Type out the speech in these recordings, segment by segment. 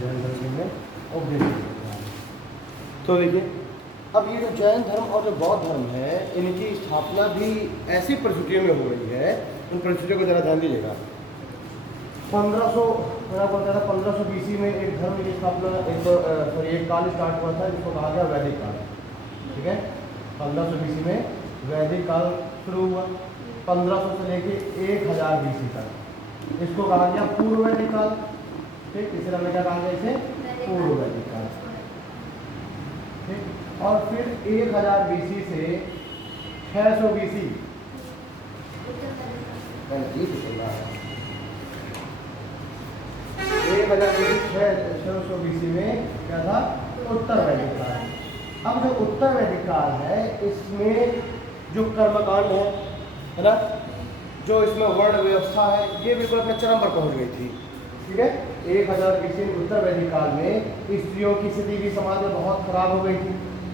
जैन धर्म में उपदेश। तो देखिए, अब ये जो जैन धर्म और जो बौद्ध धर्म है, इनकी स्थापना भी ऐसी परिस्थितियों में हो रही है, उन परिस्थितियों को ज़रा ध्यान दीजिएगा। 1500 मैंने आपको बताया था 1500 BC में एक धर्म की स्थापना एक काल स्टार्ट हुआ था जिसको कहा गया वैदिक काल। ठीक है, 1500 BC में वैदिक काल शुरू हुआ। 1500 से लेके 1000 BC तक इसको कहा गया पूर्व वैदिक काल। ठीक, इसे हमने क्या कहा गया, इसे पूर्व वैदिक काल। ठीक, और फिर 1000 BC से 600 BC 600 BC में क्या था, उत्तर वैदिक काल। अब जो उत्तर वैदिक काल है, इसमें जो कर्मकांड है ना, जो इसमें वर्ण व्यवस्था है, ये बिल्कुल अपने चरम पर पहुंच गई थी। ठीक है, 1000 BC उत्तर वैदिक काल में स्त्रियों की स्थिति भी समाज में बहुत खराब हो गई थी।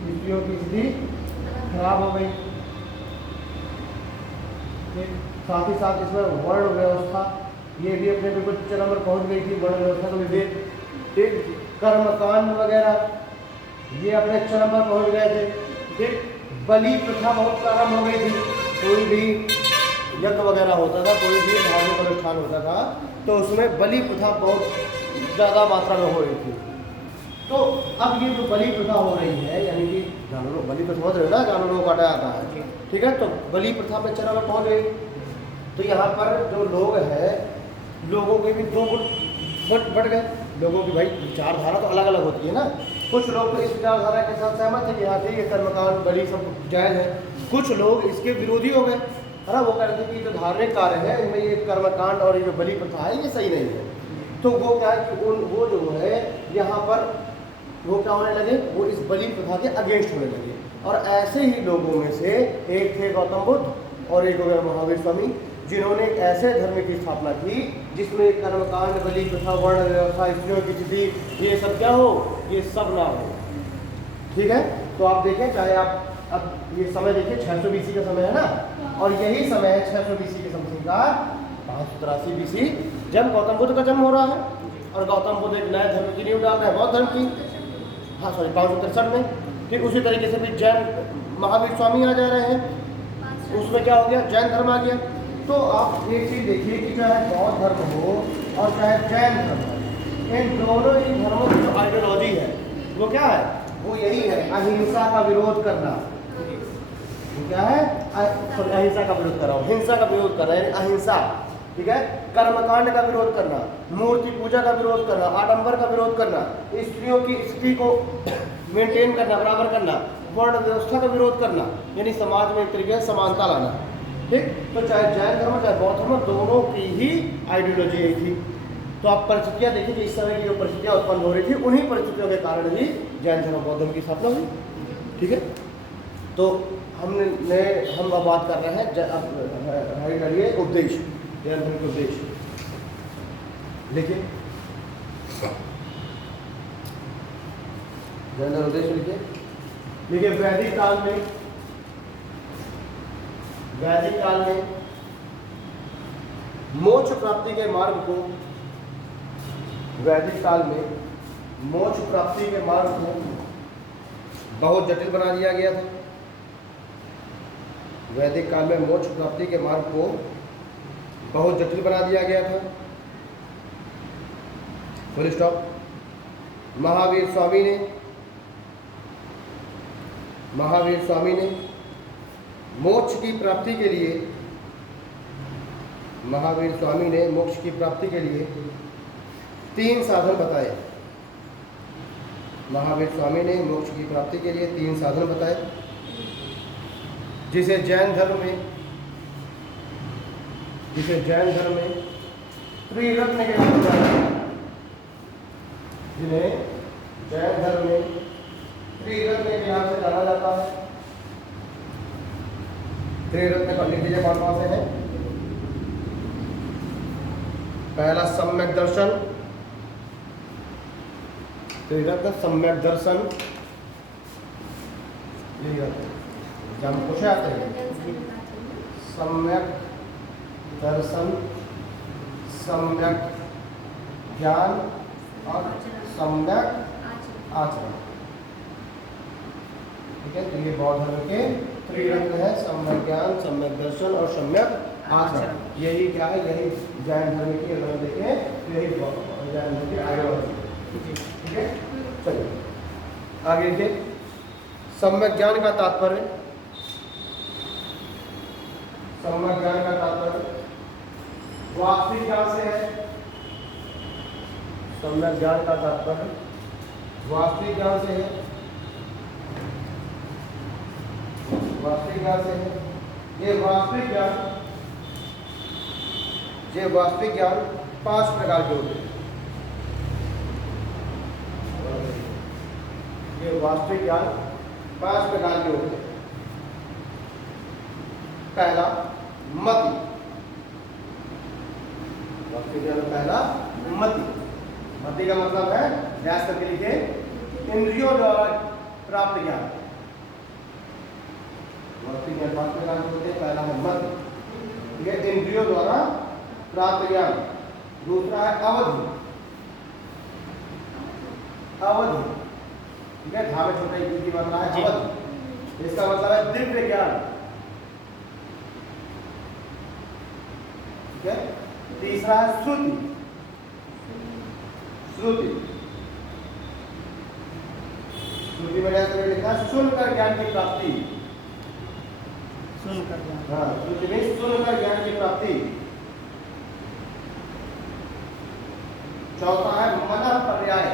स्त्रियों की स्थिति खराब हो गई। साथ ही साथ इसमें वर्ण व्यवस्था ये भी अपने बिल्कुल चरम पर पहुंच गई थी। वर्ण व्यवस्था को विभेद, ठीक, कर्मकांड वगैरह ये अपने चरम पर पहुंच गए थे। ठीक, बलि प्रथा बहुत प्रारंभ हो गई थी। कोई भी यज्ञ वगैरह होता था, कोई भी धार्मिक अनुष्ठान होता था, तो उसमें बलि प्रथा बहुत ज़्यादा मात्रा में हो रही थी। तो अब ये जो बलि प्रथा हो रही है, यानी कि जानवरों, बलि तो समझ रहे हो ना, जानवरों को काटा जाता है। ठीक है, तो बलि प्रथा पे चरम में पहुंच गई। तो यहाँ पर जो लोग हैं, लोगों के भी दो गुट बढ़ गए। लोगों की भाई विचारधारा तो अलग अलग होती है ना। कुछ लोग तो इस विचारधारा के साथ सहमत है कि हाँ ठीक है, कर्मकांड बलि सब जायज़ है। कुछ लोग इसके विरोधी हो गए, है ना। वो कहते हैं कि जो धार्मिक कार्य है, इनमें ये कर्मकांड और ये जो बलि प्रथा है, ये सही नहीं है। तो वो क्या है कि वो जो है यहाँ पर वो क्या होने लगे, वो इस बलि प्रथा के अगेंस्ट होने लगे। और ऐसे ही लोगों में से एक थे गौतम बुद्ध और एक हो गया महावीर स्वामी, जिन्होंने एक ऐसे धर्म की स्थापना की जिसमें कर्मकांड, बलि प्रथा, वर्ण व्यवस्था, स्त्रियों की स्थिति, ये सब क्या हो, ये सब ना हो। ठीक है, तो आप देखें, चाहे आप अब ये समय देखिए 600 BC का समय है ना, और यही समय है 600 BC के समथिंग का 583 BC जब गौतम बुद्ध का जन्म हो रहा है। और गौतम बुद्ध एक नए धर्म की नींव डाल रहे हैं, बौद्ध धर्म की। हाँ सॉरी, 563 में। ठीक, उसी तरीके से भी जैन महावीर स्वामी आ जा रहे हैं, उसमें क्या हो गया, जैन धर्म आ गया। तो आप एक चीज़ देखिए कि चाहे बौद्ध धर्म हो और चाहे जैन धर्म हो, इन दोनों ही धर्मों की जो आइडियोलॉजी है वो क्या है, वो यही है, अहिंसा का विरोध करना। क्या है, अहिंसा का विरोध कर रहा हूँ, हिंसा का विरोध कर रहा है, अहिंसा। ठीक है, कर्मकांड का विरोध करना, मूर्ति पूजा का विरोध करना, आडंबर का विरोध करना, स्त्रियों की स्थिति को मेंटेन करना, बराबर करना, वर्ण व्यवस्था का विरोध करना, यानी समाज में एक तरीके से समानता लाना। ठीक, तो चाहे जैन धर्म चाहे बौद्ध धर्म, दोनों की ही आइडियोलॉजी यही थी। तो आप परिस्थितियाँ देखिए कि इस समय की जो परिस्थितियाँ उत्पन्न हो रही थी, उन्हीं परिस्थितियों के कारण ही जैन धर्म बौद्ध धर्म की स्थापना हुई। ठीक है, तो हम अब बात कर रहे हैं उपदेश, जैन धर्म के उपदेश। लिखिए, जैन धर्म उपदेश लिखिए। देखिए, वैदिक काल में मोक्ष प्राप्ति के मार्ग को, वैदिक काल में मोक्ष प्राप्ति के मार्ग को बहुत जटिल बना दिया गया था। वैदिक काल में मोक्ष प्राप्ति के मार्ग को बहुत जटिल बना दिया गया था। Full stop. महावीर स्वामी ने मोक्ष की प्राप्ति के लिए, महावीर स्वामी ने मोक्ष की प्राप्ति के लिए 3 साधन बताए। महावीर स्वामी ने मोक्ष की प्राप्ति के लिए 3 साधन बताए, जिसे जैन धर्म में त्रिरत्न के नाम से जाना जाता है। जिन्हें जैन धर्म में त्रिरत्न के नाम से जाना जाता है। त्रिरत्न का लिख लीजिए कौन से हैं। पहला सम्यक दर्शन, त्रिरत्न सम्यक दर्शन, जब पूछे आते हैं सम्यक दर्शन, सम्यक ज्ञान और सम्यक आचरण। ठीक है, तो ये बौद्ध धर्म के त्रिरत्न है, सम्यक ज्ञान, सम्यक दर्शन और सम्यक आचरण। यही क्या है, यही जैन धर्म की, अगर देखें यही जैन धर्म की आइडियोलॉजी। ठीक है, चलिए आगे देखिए। सम्यक ज्ञान का तात्पर्य, सम्यक ज्ञान का तात्पर्य वास्तविक ज्ञान से है। सम्यक ज्ञान का तात्पर्य वास्तविक ज्ञान से है, वास्तविक ज्ञान से है। ये वास्तविक ज्ञान 5 प्रकार के होते हैं। ये वास्तविक ज्ञान 5 प्रकार के होते हैं। पहला मति, वास्तविक ज्ञान पहला मति। मति का मतलब है, व्यास करके लिखे, इंद्रियों द्वारा प्राप्त ज्ञान। वास्तविक ज्ञान 5 प्रकार के होते हैं। पहला है मति, यह इंद्रियों द्वारा प्राप्त ज्ञान। दूसरा है अवधि, अवधि, ठीक है, धावे छोटे की मात्रा है अवधि। इसका मतलब है दिव्य ज्ञान। ठीक है, तीसरा है श्रुति, श्रुति, श्रुति में जैसे लिखा है सुनकर ज्ञान की प्राप्ति, सुनकर ज्ञान, हाँ, श्रुति में सुनकर ज्ञान की प्राप्ति। चौथा है मन पर्याय,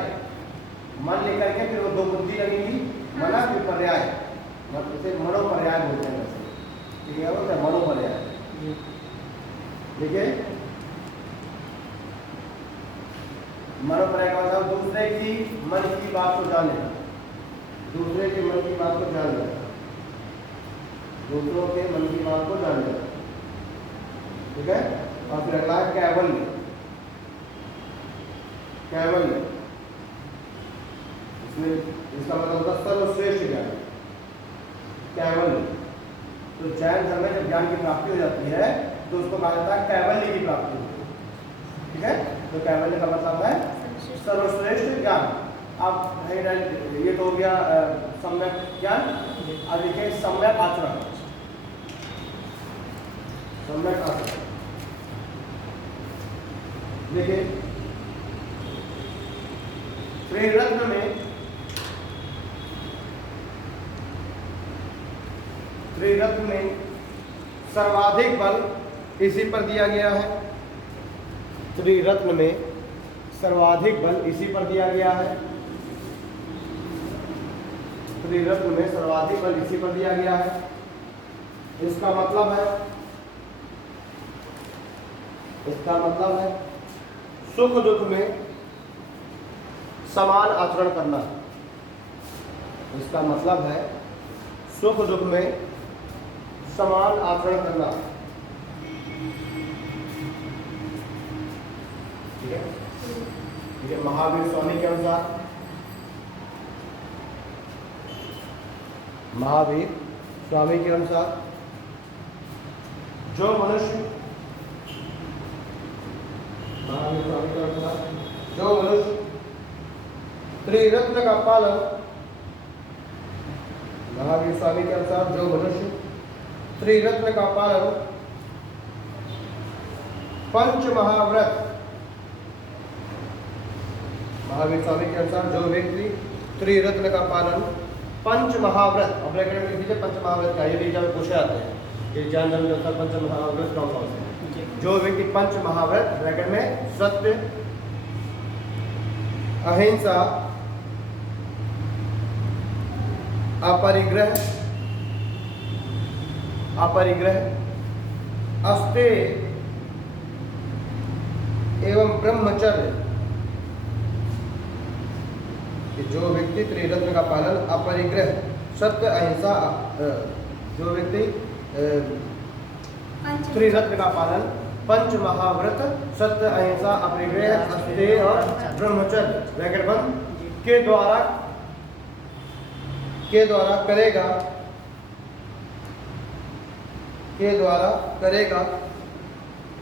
मन लेकर के फिर वो 2 बुद्धि लगेगी, मन फिर पर्याय, मतलब मनोपर्याय बोलते हैं वैसे। ठीक है, बोलते हैं मनोपर्याय। देखिए, मनोपर्याय का मतलब दूसरे की मन की बात को जान लेना, दूसरे के मन की बात को जान लेना, दूसरों के मन की बात को जान लेना। ठीक है, और फिर अगला है कैवल्य, कैवल्य, इसमें इसका मतलब होता है सर्वश्रेष्ठ ज्ञान, कैवल्य। तो जैन धर्म में जब ज्ञान की प्राप्ति हो जाती है तो उसको कहा जाता है कैवल्य की प्राप्ति होती है। ठीक है, तो कैवल्य का मतलब है सर्वश्रेष्ठ ज्ञान। अब ये तो हो गया सम्यक ज्ञान। अब देखिए सम्यक आचरण, सम्यक आचरण। देखिए त्रिरत्न में, त्रिरत्न में सर्वाधिक बल इसी पर दिया गया है। त्रिरत्न में सर्वाधिक बल इसी पर दिया गया है। त्रिरत्न में सर्वाधिक बल इसी पर दिया गया है। इसका मतलब है, इसका मतलब है सुख दुख में समान आचरण करना। इसका मतलब है सुख दुख में समान आचरण करना। ठीक है, ठीक है। महावीर स्वामी के अनुसार, महावीर स्वामी के अनुसार जो मनुष्य, महावीर स्वामी के अनुसार जो मनुष्य त्रिरत्न का पालन, महावीर स्वामी के अनुसार जो मनुष्य त्रिरत्न का पालन पंच महाव्रत, महावीर स्वामी के अनुसार जो व्यक्ति त्रिरत्न का पालन पंच महाव्रत, अपने में लिख दीजिए पंच महाव्रत का, ये भी जब पूछे आते हैं कि ज्ञान धर्म के अनुसार पंच महाव्रत कौन कौन से। जो व्यक्ति पंच महाव्रत ब्रैकेट में सत्य, अहिंसा, अपरिग्रह, अपरिग्रह, अस्तेय एवं ब्रह्मचर्य, कि जो व्यक्ति त्रिरत्न का पालन, अपरिग्रह, सत्य, अहिंसा, जो व्यक्ति त्रिरत्न का पालन पंच महाव्रत, सत्य, अहिंसा, अपरिग्रह, अस्तेय और ब्रह्मचर्य ब्रैकेट बंद के द्वारा करेगा, के द्वारा करेगा,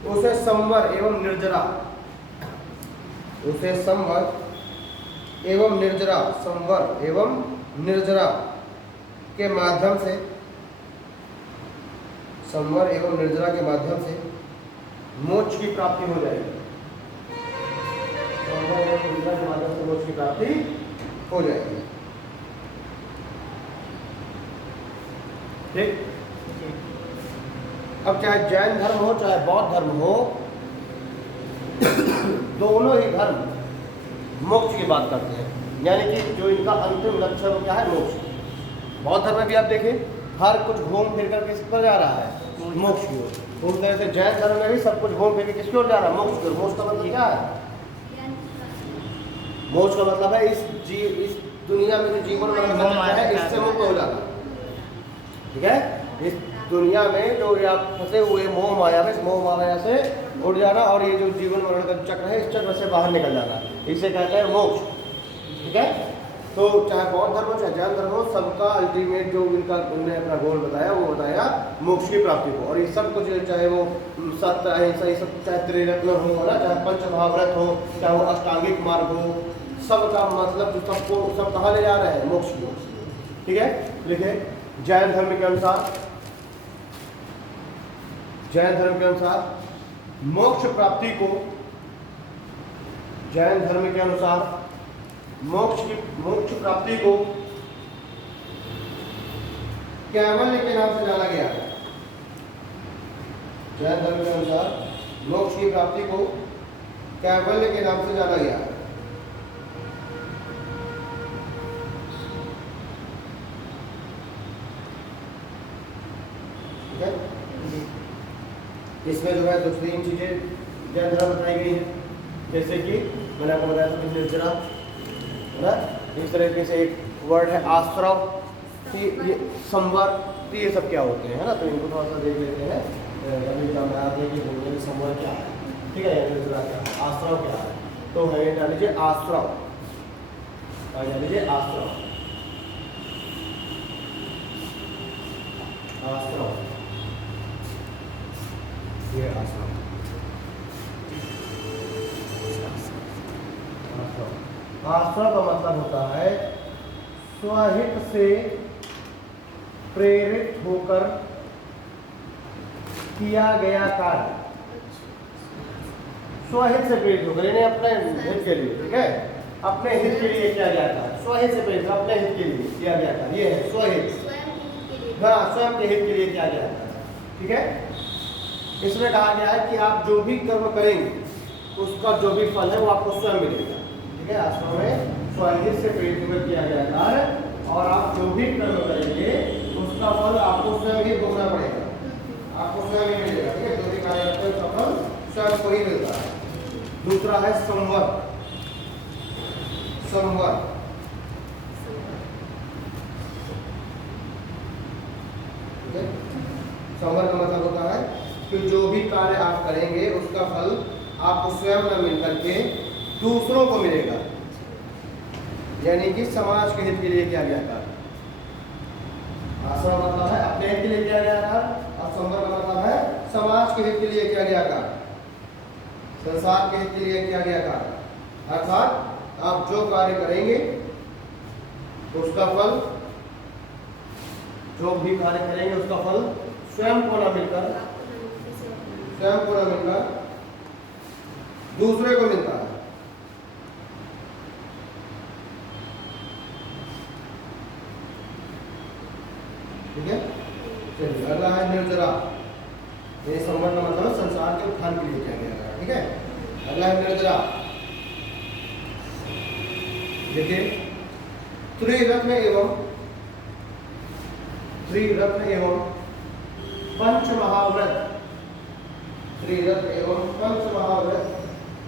उसे संवर एवं निर्जरा, उसे संवर एवं निर्जरा, संवर एवं निर्जरा के माध्यम से, संवर एवं निर्जरा के माध्यम से मोक्ष की प्राप्ति हो जाएगी। संवर एवं निर्जरा के माध्यम से मोक्ष की प्राप्ति हो जाएगी। ठीक। अब चाहे जैन धर्म हो चाहे बौद्ध धर्म हो, दोनों ही धर्म मोक्ष की बात करते हैं, यानी कि जो इनका अंतिम लक्ष्य वो क्या है, मोक्ष। बौद्ध धर्म में भी आप देखें हर कुछ घूम फिर कर किस पर जा रहा है, मोक्ष की ओर। उस तरह से जैन धर्म में भी सब कुछ घूम फिर के किसकी ओर जा रहा है, मोक्ष की ओर। मोक्ष का मतलब क्या है, मोक्ष का मतलब है इस दुनिया में जो जीवन है इससे मुक्त हो जाना। ठीक है, इस दुनिया में जो आप फंसे हुए मोह माया में, इस मोह माया से उड़ जाना और ये जो जीवन मरण का चक्र है इस चक्र से बाहर निकल जाना, इसे कहते हैं मोक्ष। ठीक है, तो चाहे बौद्ध धर्म हो चाहे जैन धर्म हो, सबका अल्टीमेट जो इनका उन्होंने अपना गोल बताया वो बताया मोक्ष की प्राप्ति को। और ये सब कुछ चाहे वो सत्य अहिंसा, ये सब चाहे त्रिरत्न हो ना, चाहे पंच महाव्रत हो, चाहे वो अष्टांगिक मार्ग हो, सबका मतलब जो सबको सब कहाँ ले जा रहे हैं, मोक्ष की ओर। ठीक है, लिखे जैन धर्म के अनुसार, जैन धर्म के अनुसार मोक्ष प्राप्ति को, जैन धर्म के अनुसार मोक्ष प्राप्ति को कैवल्य के नाम से जाना गया है। जैन धर्म के अनुसार मोक्ष की प्राप्ति को कैवल्य के नाम से जाना गया है। इसमें जो है दो तीन चीजें जैन धर्म बताई गई हैं, जैसे कि मैंने आपको बताया था निर्जरा है ना, इस तरीके से एक वर्ड है आश्रव, ये संवर, तो ये सब क्या होते हैं, है ना। तो इनको थोड़ा सा देख लेते हैं, संवर क्या है, ठीक है, निर्जरा क्या है, आश्रव क्या है। तो है डाल लीजिए आश्रव, डाल लीजिए आश्रव, आश्रव, ये आश्रम। आश्रम का मतलब होता है स्वहित से प्रेरित होकर किया गया कार्य, स्वहित से प्रेरित होकर, यानी अपने हित के लिए। ठीक है, अपने हित के लिए किया गया था, स्वहित से प्रेरित, अपने हित के लिए किया गया था, ये है स्वहित। हाँ, स्वयं के हित के लिए किया गया था। ठीक है, इसमें कहा गया है कि आप जो भी कर्म करेंगे उसका जो भी फल है वो आपको स्वयं मिलेगा। ठीक है, आश्रम में स्वहित से प्रेरित होकर किया गया कार्य, और आप जो भी कर्म करेंगे उसका फल आपको स्वयं ही भोगना पड़ेगा, आपको स्वयं ही मिलेगा। ठीक है, जो भी कार्य करते हैं उसका फल स्वयं को ही मिलता है। दूसरा है संवर, संवर, संवर का मतलब होता है कि जो भी कार्य आप करेंगे उसका फल आपको स्वयं न मिल करके दूसरों को मिलेगा, यानी कि समाज के हित के लिए किया गया कार्य। आश्रम मतलब है अपने हित के लिए किया गया कार्य, और संवर का मतलब है समाज के हित के लिए किया गया कार्य, संसार के हित के लिए किया गया कार्य। अर्थात आप जो कार्य करेंगे उसका फल, जो भी कार्य करेंगे उसका फल स्वयं को न मिलकर, स्वयं को न मिलकर दूसरे को मिलता है। ठीक है, चलिए अगला है निर्जरा। ये संवर का मतलब संसार के उत्थान के लिए किया गया है। ठीक है, अगला है निर्जरा। देखिए त्रिरत्न एवं पंच महाव्रत, त्रिरत्न एवं पंच महाव्रत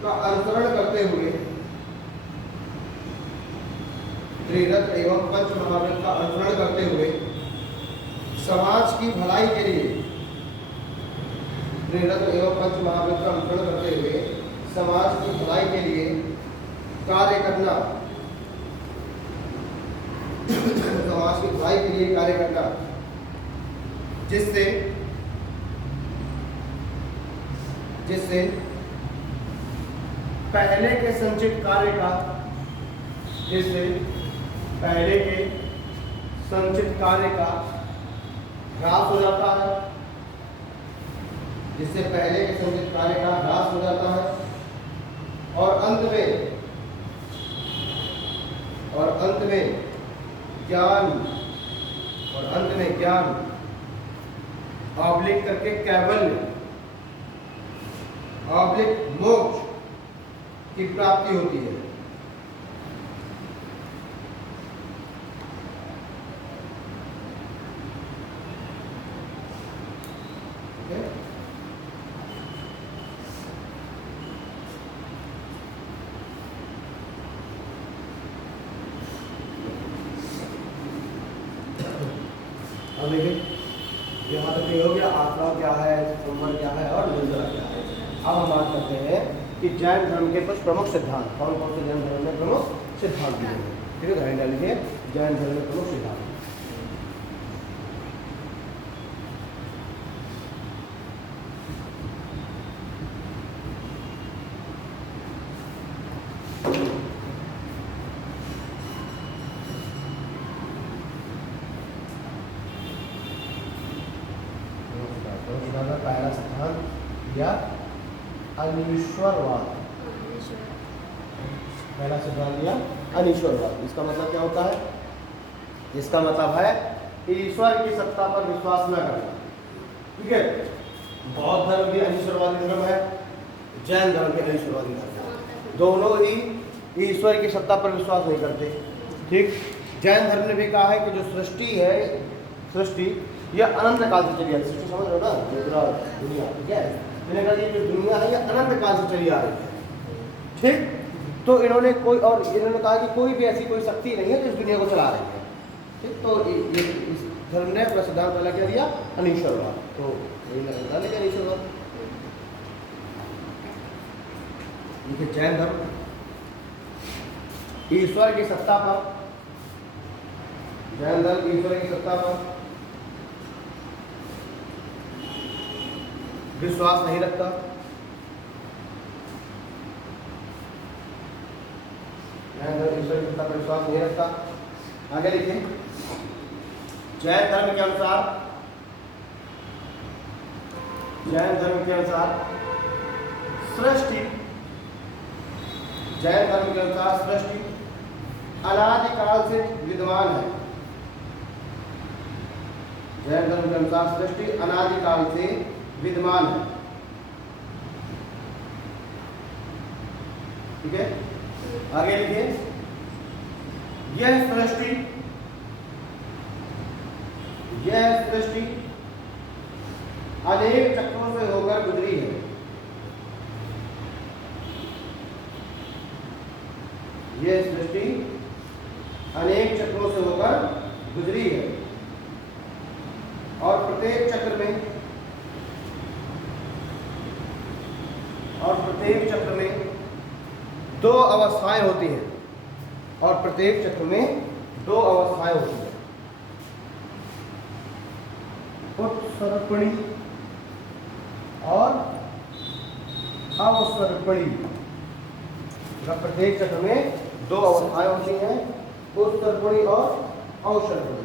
का अनुसरण करते हुए, त्रिरत्न एवं पंच महाव्रत का अनुसरण करते हुए समाज की भलाई के लिए, त्रिरत्न एवं पंच महाव्रत का अनुसरण करते हुए समाज की भलाई के लिए कार्य करना, समाज की भलाई के लिए कार्य करना, जिससे जिससे पहले के संचित कार्य का जिससे पहले के संचित कार्य का ह्रास हो जाता है, जिससे पहले के संचित कार्य का ह्रास हो जाता है और अंत में ज्ञान ऑब्लिक करके कैवल्य ऑब्लिक मोक्ष की प्राप्ति होती है। अब देखिए यहाँ तक ये हो गया आत्मा क्या है, संवर क्या है और निर्जला क्या है। अब हम बात करते हैं कि जैन धर्म के कुछ प्रमुख सिद्धांत कौन कौन से जैन धर्म में प्रमुख सिद्धांत दिए हैं। ठीक है, ध्यान डालिए जैन धर्म में प्रमुख सिद्धांत। पहला सिद्धांत या अनीश्वरवाद। पहला सिद्धांत या अनीश्वरवाद। इसका मतलब क्या होता है? इसका मतलब है ईश्वर की सत्ता पर विश्वास न करना। ठीक है, बौद्ध धर्म भी अनीश्वरवादी धर्म है, जैन धर्म भी अनीश्वरवादी धर्म है। दोनों ही ईश्वर की सत्ता पर विश्वास नहीं करते। ठीक, जैन धर्म ने भी कहा है कि जो सृष्टि है, सृष्टि यह अनंत काल से चली आ रही है। सृष्टि समझ रहे हो ना, दुनिया। ठीक है, मैंने कहा ये जो दुनिया है ये अनंत काल से चली आ रही है। ठीक, तो इन्होंने कहा कि कोई भी ऐसी कोई शक्ति नहीं है जो इस दुनिया को चला रही है। ठीक, तो ये इस धर्म ने अपना सिद्धांत वाला क्या दिया? अनीश्वरवाद। तो यही लगता है अनीश्वरवाद। देखिए जैन धर्म ईश्वर की सत्ता पर, जैन धर्म ईश्वर की सत्ता पर विश्वास नहीं रखता। ईश्वर की सत्ता पर विश्वास नहीं रखता। आगे लिखिए, जैन धर्म के अनुसार सृष्टि, जैन धर्म के अनुसार सृष्टि अनादिकाल से विद्यमान है। जैन धर्म के अनुसार सृष्टि अनादिकाल से विद्यमान है। ठीक है, आगे लिखिए, यह सृष्टि अनेक चक्रों से होकर गुजरी है। यह सृष्टि अनेक चक्रों से होकर गुजरी है और प्रत्येक चक्र में दो अवस्थाएं होती हैं। उत्सर्पणी और अवसर्पणी। प्रत्येक चक्र में दो अवस्थाएं होती हैं, उत्सर्पणी और अवसर्पणी।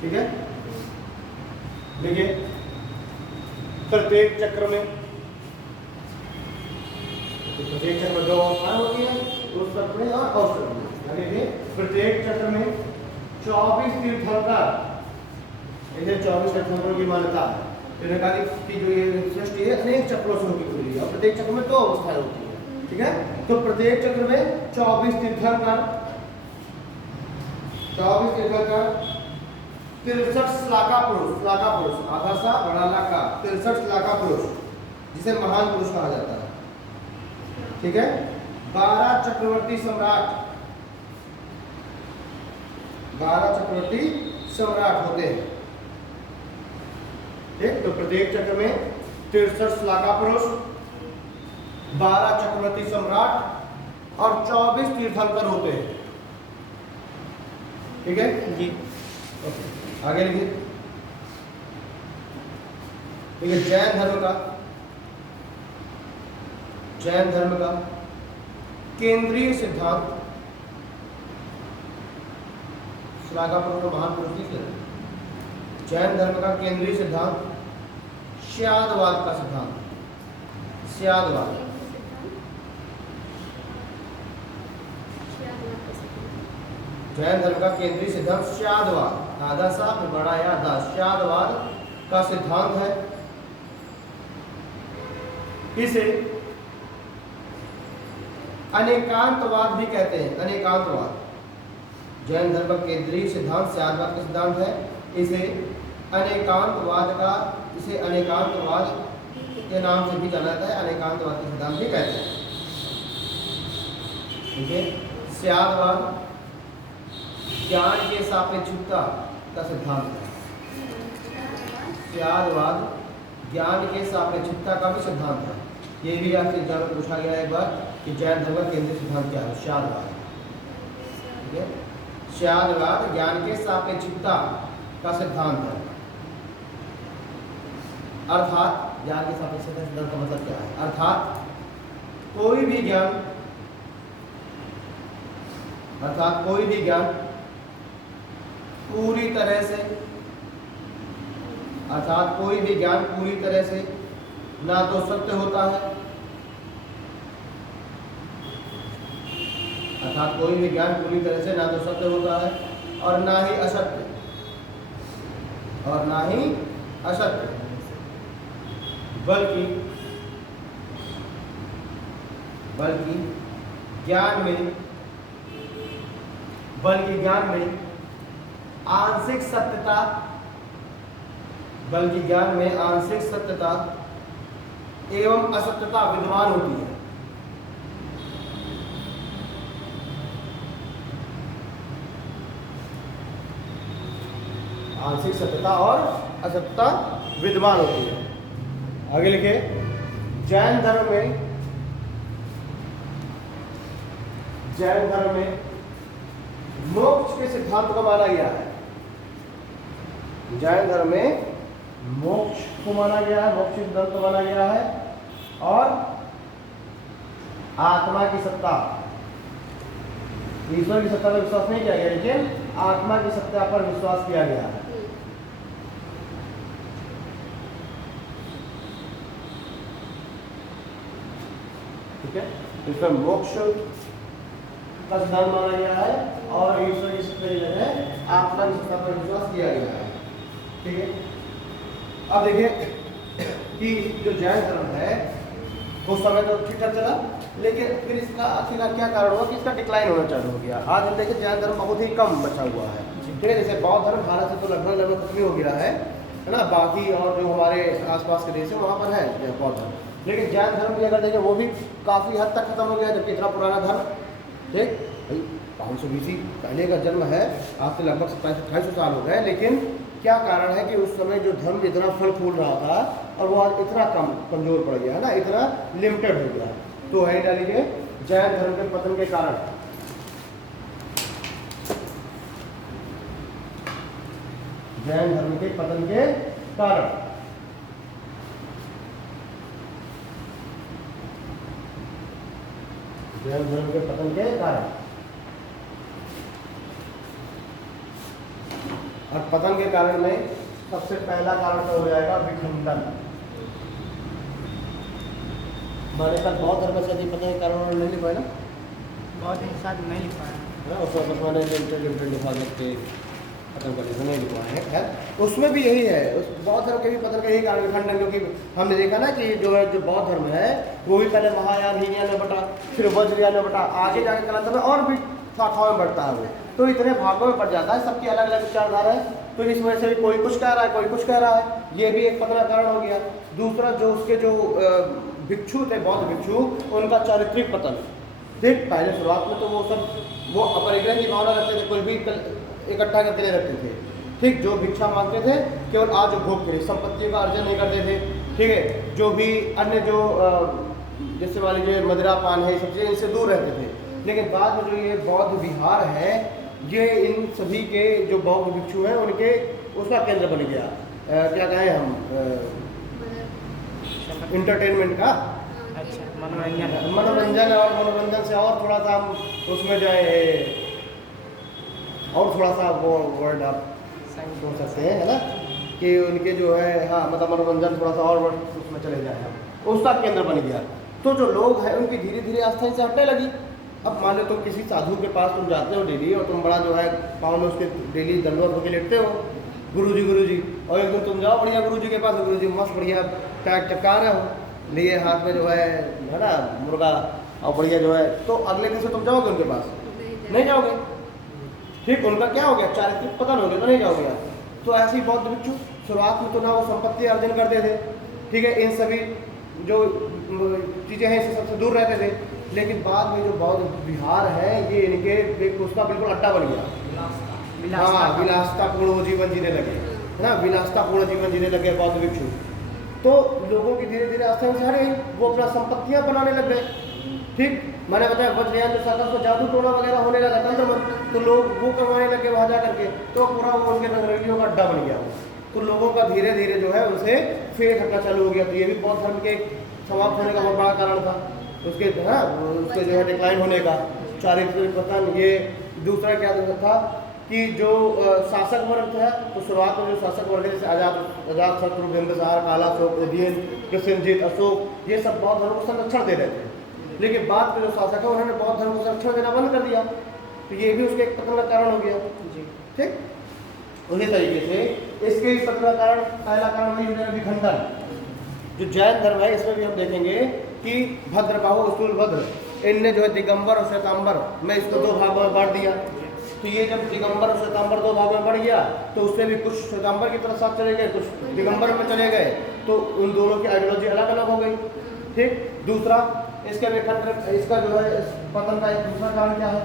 ठीक है, देखिए प्रत्येक चक्र में दो अवस्थाएं होती है, उत्सर्पणी और अवसर्पणी। देखिए प्रत्येक चक्र में 24 तीर्थंकर, इसे 24 तीर्थंकरों की मान्यता है। तो कहा कि जो ये सृष्टि है अनेक चक्रों से होकर गुजरी है और प्रत्येक चक्र में दो अवस्थाएं होती है। ठीक है, तो प्रत्येक चक्र में 24 तीर्थंकर, 63 श्लाका पुरुष, आधा सा बड़ा लाका, 63 श्लाका पुरुष, जिसे महान पुरुष कहा जाता है। ठीक है, 12 चक्रवर्ती सम्राट होते हैं। ठीक, तो प्रत्येक चक्र में 63 श्लाका पुरुष, 12 चक्रवर्ती सम्राट और 24 तीर्थंकर होते हैं। ठीक है जी, ओके, आगे लिखिए। ठीक है, जैन धर्म का जैन धर्म का केंद्रीय सिद्धांत, श्लाघापूर्ण महान पुरुष लिख लेना। जैन धर्म का केंद्रीय सिद्धांत स्यादवाद का सिद्धांत, स्यादवाद। जैन धर्म का केंद्रीय सिद्धांत स्यादवाद, आधा सा फिर बड़ा या आधा, स्यादवाद का सिद्धांत है। इसे अनेकांतवाद भी कहते हैं, अनेकांतवाद। जैन धर्म का केंद्रीय सिद्धांत स्यादवाद का सिद्धांत है। इसे अनेकांतवाद के नाम से भी जाना जाता है, अनेकांतवाद का सिद्धांत भी कहते हैं। ठीक है, स्यादवाद ज्ञान के सापेक्षता का सिद्धांत है। स्यादवाद ज्ञान के सापेक्षता का भी सिद्धांत है। ये भी आपसे एग्जाम में पूछा गया है एक बार कि जैन धर्म का केंद्रीय सिद्धांत क्या है, स्यादवाद। ठीक है, स्यादवाद ज्ञान के सापेक्षता का सिद्धांत है। अर्थात ज्ञान के सापेक्षता का सिद्धांत का मतलब क्या है? अर्थात कोई भी ज्ञान पूरी तरह से ना तो सत्य होता है, अर्थात कोई भी ज्ञान पूरी तरह से ना तो सत्य होता है और ना ही असत्य, बल्कि ज्ञान में आंशिक सत्यता एवं असत्यता विद्यमान होती है। आंशिक सत्यता और असत्यता विद्यमान होती है। आगे लिखे, जैन धर्म में मोक्ष के सिद्धांत को माना गया है। जैन धर्म में मोक्ष को माना गया है, मोक्ष सिद्धांत को माना गया है और आत्मा की सत्ता, ईश्वर की सत्ता पर विश्वास नहीं किया गया, लेकिन आत्मा की सत्ता पर विश्वास किया गया है। ठीक है, इसमें मोक्ष का सिद्धांत माना गया है और ईश्वर की सत्ता जो है आत्मा की सत्ता पर विश्वास किया गया है। ठीक है, अब देखिए कि जो जैन धर्म है उस समय तो ठीक ठाक चला, लेकिन फिर इसका आखिर क्या कारण हुआ कि इसका डिक्लाइन होना चालू हो गया। आज हम देखें जैन धर्म बहुत ही कम बचा हुआ है। ठीक है, जैसे बौद्ध धर्म भारत से तो लगभग खत्म हो गया है ना, बाकी और जो हमारे आसपास के देश है वहाँ पर है बौद्ध धर्म, लेकिन जैन धर्म भी अगर देखें वो भी काफ़ी हद तक खत्म हो गया है, जबकि इतना पुराना धर्म, ठीक भाई 500 BC पहले का जन्म है, आज से लगभग 2700-2800 साल हो गए, लेकिन क्या कारण है कि उस समय जो धर्म इतना फल फूल रहा था और वो आज इतना कमजोर पड़ गया है ना, इतना लिमिटेड हो गया। तो है डालिए जैन धर्म के पतन के कारण। जैन धर्म के पतन के कारण जैन धर्म के पतन के कारण और पतन के कारण में सबसे पहला कारण तो हो जाएगा विखंडन। मैंने कल बौद्ध धर्म से पतन के कारण उन्होंने नहीं लिखवाया ना, बहुत दिन साथ नहीं लिखवाया, उसमें बस मैंने लिमिटेड लिखा सकते पतन का नहीं लिखवाया है। खैर उसमें भी यही है, उस बौद्ध धर्म के भी पतन का यही कारण विखंडन, क्योंकि हमने देखा ना कि जो बौद्ध धर्म है वो भी पहले महायान हीनयान में बटा, फिर वज्रयान में बटा, आगे जाके कालांतर में और भी शाखाओं में बढ़ता है वो, तो इतने भागों में पड़ जाता है, सबकी अलग अलग विचारधारा है। तो इस वजह से भी कोई कुछ कह रहा है, कोई कुछ कह रहा है, ये भी एक पतन का कारण हो गया। दूसरा जो उसके जो भिक्षु थे, बौद्ध भिक्षु, उनका चारित्रिक पतन। ठीक, पहले शुरुआत में तो वो अपरिग्रह की भावना रखते थे, कोई भी इकट्ठा करते नहीं रखते थे। ठीक, जो भिक्षा मांगते थे केवल आज भोग के लिए, संपत्ति का अर्जन नहीं करते थे। ठीक है, जो भी अन्य जो जैसे मान लीजिए मदिरा पान है, सब चीज़ें इनसे दूर रहते थे। लेकिन बाद में जो ये बौद्ध विहार है, ये इन सभी के जो बौद्ध भिक्षु हैं उनके उसका केंद्र बन गया। क्या कहें हम, इंटरटेनमेंट का अच्छा, मनोरंजन। मनोरंजन, और मनोरंजन से और थोड़ा सा हम उसमें जो है और थोड़ा सा वो वर्ड आप सोच सकते हैं, है ना, कि उनके जो है, हाँ मतलब मनोरंजन थोड़ा सा और वर्ड उसमें चले जाए हम, उसका केंद्र बन गया। तो जो लोग हैं उनकी धीरे धीरे आस्था इनसे हटने लगी। अब मान लो तुम किसी साधु के पास तुम जाते हो डेली, और तुम बड़ा जो है पाँव में उसके डेली दंडवत होकर लेटते हो, गुरुजी, और एक दिन तुम जाओ बढ़िया गुरुजी के पास, गुरुजी मस्त बढ़िया टाइट टपका रहे हो, लिए हाथ में जो है ना मुर्गा, और बढ़िया जो है, तो अगले दिन से तुम जाओगे उनके पास? नहीं जाओगे। ठीक, उनका क्या हो गया, चारित्रिक पतन हो गया, तो नहीं जाओगे यार। तो ऐसे ही बौद्ध भिक्षु शुरुआत में तो ना वो संपत्ति अर्जन करते थे, ठीक है, इन सभी जो चीज़ें हैं इससे सबसे दूर रहते थे, लेकिन बाद में जो बौद्ध विहार है ये इनके एक उसका बिल्कुल अड्डा बन गया। हाँ, विलासतापूर्ण वो जीवन जीने लगे, है ना, विलासतापूर्ण जीवन जीने लगे बौद्ध भिक्षु। तो लोगों की धीरे धीरे आस्था से हट गई, वो अपना संपत्तियां बनाने लग गए। ठीक, मैंने बताया वज्रयान जो साधन को जादू टोना वगैरह होने लगा, तंत्र मंत्र, तो लोग वो करवाने लगे वहाँ जा करके, तो पूरा वो उनके रंगरेलियों का अड्डा बन गया। तो लोगों का धीरे धीरे जो है उनसे फेर हटना चालू हो गया। तो ये भी बौद्ध धर्म के समाप्त होने का बहुत बड़ा कारण था, उसके हाँ उसके जो है डिक्लाइन होने का, चारित्रिक पतन। ये दूसरा क्या था कि जो शासक वर्ग था, तो शुरुआत में जो शासक वर्ग जैसे अजातशत्रु, बिंबिसार, कालाशोक, उदयन, कृष्णजीत, अशोक, ये सब बौद्ध धर्म को संरक्षण दे रहे थे। लेकिन बाद में जो शासक है उन्होंने बौद्ध धर्म को संरक्षण देना बंद कर दिया, तो ये भी उसके एक पतन का कारण हो गया। ठीक, उसी तरीके से इसके ही पतन का कारण, पहला कारण वही हो गया विखंडन। जो जैन धर्म है इसमें भी हम देखेंगे कि भद्रबाहु, स्थूलभद्र, इनने जो है दिगंबर और श्वेतांबर में इसको दो भागों में बांट दिया। तो ये जब दिगंबर और श्वेतांबर दो भागों में बढ़ गया, तो उससे भी कुछ श्वेतांबर की तरफ साथ चले गए, कुछ दिगंबर में चले गए, तो उन दोनों की आइडियोलॉजी अलग अलग हो गई। ठीक, दूसरा इसके विखंडन, इसका जो है पतन का एक दूसरा कारण क्या है,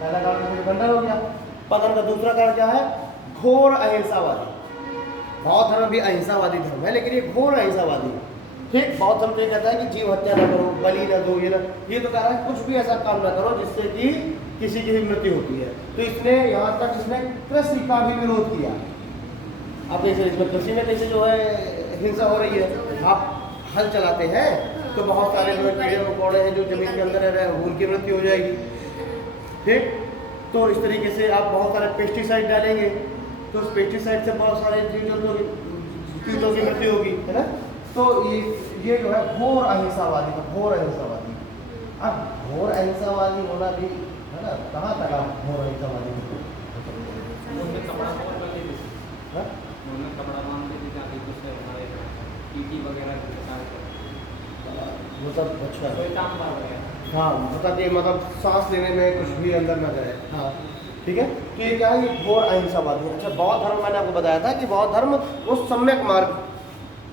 पहला कारण विखंडन हो गया, पतन का दूसरा कारण क्या है, घोर अहिंसावादी। बौद्ध धर्म भी अहिंसावादी धर्म है, लेकिन ये घोर अहिंसावादी है। ठीक, बौद्ध धर्म तो ये कहता है कि जीव हत्या न करो, बलि न दो, ये तो कह रहा है कुछ भी ऐसा काम न करो जिससे कि किसी की भी मृत्यु होती है। तो इसने यहाँ तक इसने कृषि का भी विरोध किया। अब देखिए इसमें कृषि में कैसे जो है हिंसा हो रही है। आप हल चलाते हैं तो बहुत सारे जो कीड़े मकोड़े हैं जो जमीन के अंदर रह रहे हैं उनकी मृत्यु हो जाएगी। ठीक, तो इस तरीके से आप बहुत सारे पेस्टिसाइड डालेंगे, तो उस पेस्टिसाइड से बहुत सारे कीटों की मृत्यु होगी, है ना। तो ये जो है घोर अहिंसावादी है, घोर अहिंसावादी। अब घोर अहिंसावादी होना भी है ना, कहाँ तक आप घोर अहिंसावादी मतलब अच्छा, हाँ मतलब कि मतलब सांस लेने में कुछ भी अंदर ना जाए। हाँ ठीक है, तो ये क्या है, ये घोर अहिंसावादी है। अच्छा, बौद्ध धर्म मैंने आपको बताया था कि बौद्ध धर्म वो सम्यक मार्ग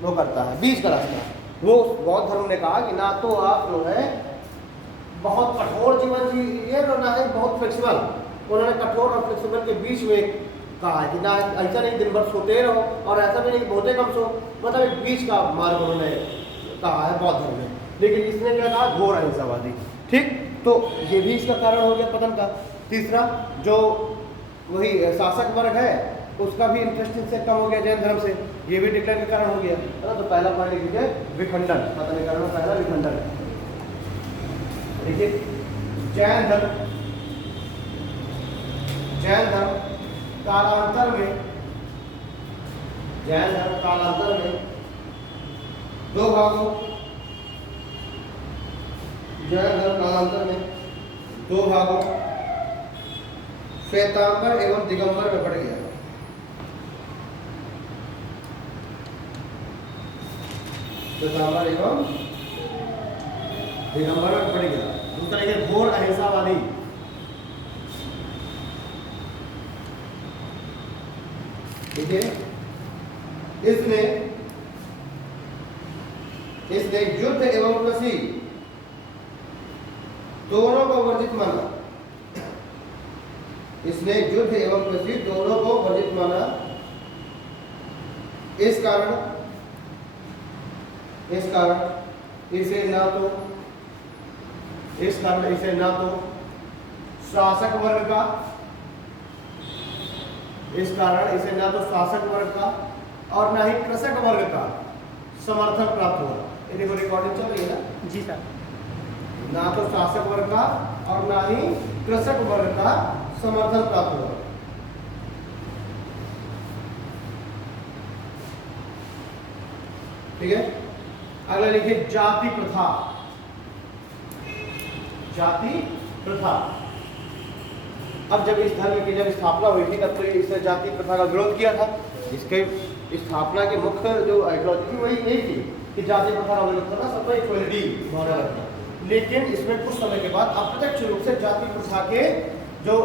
वो करता है, बीच का रास्ता। वो बौद्ध धर्म ने कहा कि ना तो आप जो है बहुत कठोर जीवन जिए और ना है बहुत फ्लेक्सिबल। उन्होंने कठोर और फ्लेक्सिबल के बीच में कहा है कि ना ऐसा नहीं दिन भर सोते रहो और ऐसा भी नहीं बहुते कम सो, मतलब एक बीच का मार्ग उन्होंने कहा है बौद्ध धर्म में। लेकिन इसने क्या कहा, घोर अहिंसावादी। ठीक, तो ये भी इसका कारण हो गया पतन का। तीसरा, जो वही शासक वर्ग है उसका भी इंटरेस्ट इससे कम हो गया जैन धर्म से, ये भी डिक्लाइन का कारण हो गया, है ना। तो पहला पॉइंट लिख लीजिए विखंडन, पतन के कारण पहला विखंडन है। देखिए जैन धर्म कालांतर में, जैन धर्म कालांतर में दो भागों, जैन धर्म कालांतर में दो भागों श्वेतांबर एवं दिगंबर में बढ़ गया। श्वेतांबर एवं दिगंबर में बढ़ गया। दूसरा ये घोर अहिंसावादी, ठीक है। इसने युद्ध एवं कृषि दोनों को वर्जित माना। इसने युद्ध एवं कृषि दोनों को वर्जित माना। इस कारण इसे ना तो शासक वर्ग का, इस कारण इसे ना तो शासक वर्ग का और ना ही कृषक वर्ग का समर्थन प्राप्त हुआ। ये देखो रिकॉर्डिंग चल रही है ना। जी सर। ना तो शासक वर्ग का और ना ही कृषक वर्ग का समर्थन प्राप्त हुआ। ठीक है, अगला लिखिए जाति प्रथा। जाति प्रथा, अब जब इस धर्म की जब स्थापना हुई थी तब तो इसने जाति प्रथा का विरोध किया था। इसके स्थापना के मुख्य जो आइडियोलॉजी थी वही यही थी कि जाति प्रथा का विरोध करना, सबको इक्वलिटी बनाए रखना। लेकिन इसमें कुछ समय के बाद अप्रत्यक्ष रूप से जाति प्रथा के जो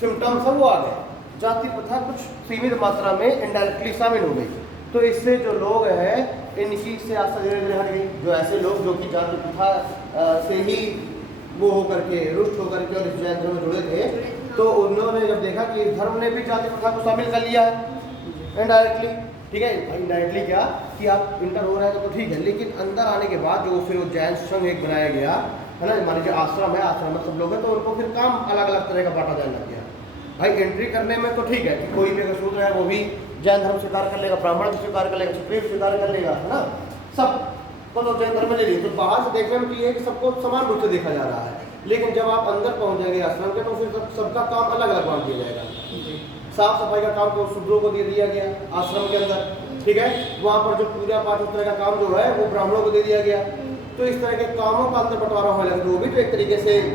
सिम्टम्स है वो आ गए। जाति प्रथा कुछ सीमित मात्रा में इनडायरेक्टली शामिल हो गई। तो इससे जो लोग हैं इनकी से आस्था धीरे धीरे हट गई। जो ऐसे लोग जो कि जाति प्रथा से ही वो होकर के रुष्ट होकर के और इस जैन धर्म में जुड़े थे, तो उन्होंने जब देखा कि इस धर्म ने भी जाति प्रथा को शामिल कर लिया है इनडायरेक्टली। ठीक है, इनडायरेक्टली क्या कि आप इंटर हो रहे हैं तो ठीक है, लेकिन अंदर आने के बाद जो फिर वो जैन संघ एक बनाया गया है ना, मान लीजिए आश्रम है, आश्रम में सब लोग हैं, तो उनको फिर काम अलग अलग तरह का बांटा जाने लग गया। भाई एंट्री करने में तो ठीक है कि कोई भी अगर शूद्र है वो भी जैन धर्म स्वीकार कर लेगा, ब्राह्मण भी स्वीकार कर लेगा, क्षत्रिय स्वीकार कर लेगा, है ना, सब तो जैन धर्म में ले लीजिए। तो बाहर से देखने में ये है कि सबको समान रूप से देखा जा रहा है, लेकिन जब आप अंदर पहुंच जाएंगे आश्रम के तो फिर सबका काम अलग अलग बांट दिया जाएगा। साफ सफाई का काम तो शूद्रों को दे दिया गया आश्रम के अंदर। ठीक है, वहाँ पर जो पूजा पाठ उस तरह का काम जो है वो ब्राह्मणों को दे दिया गया। तो इस तरह के कामों का अंदर बंटवारा होने लगा, वो भी तो एक तरीके से है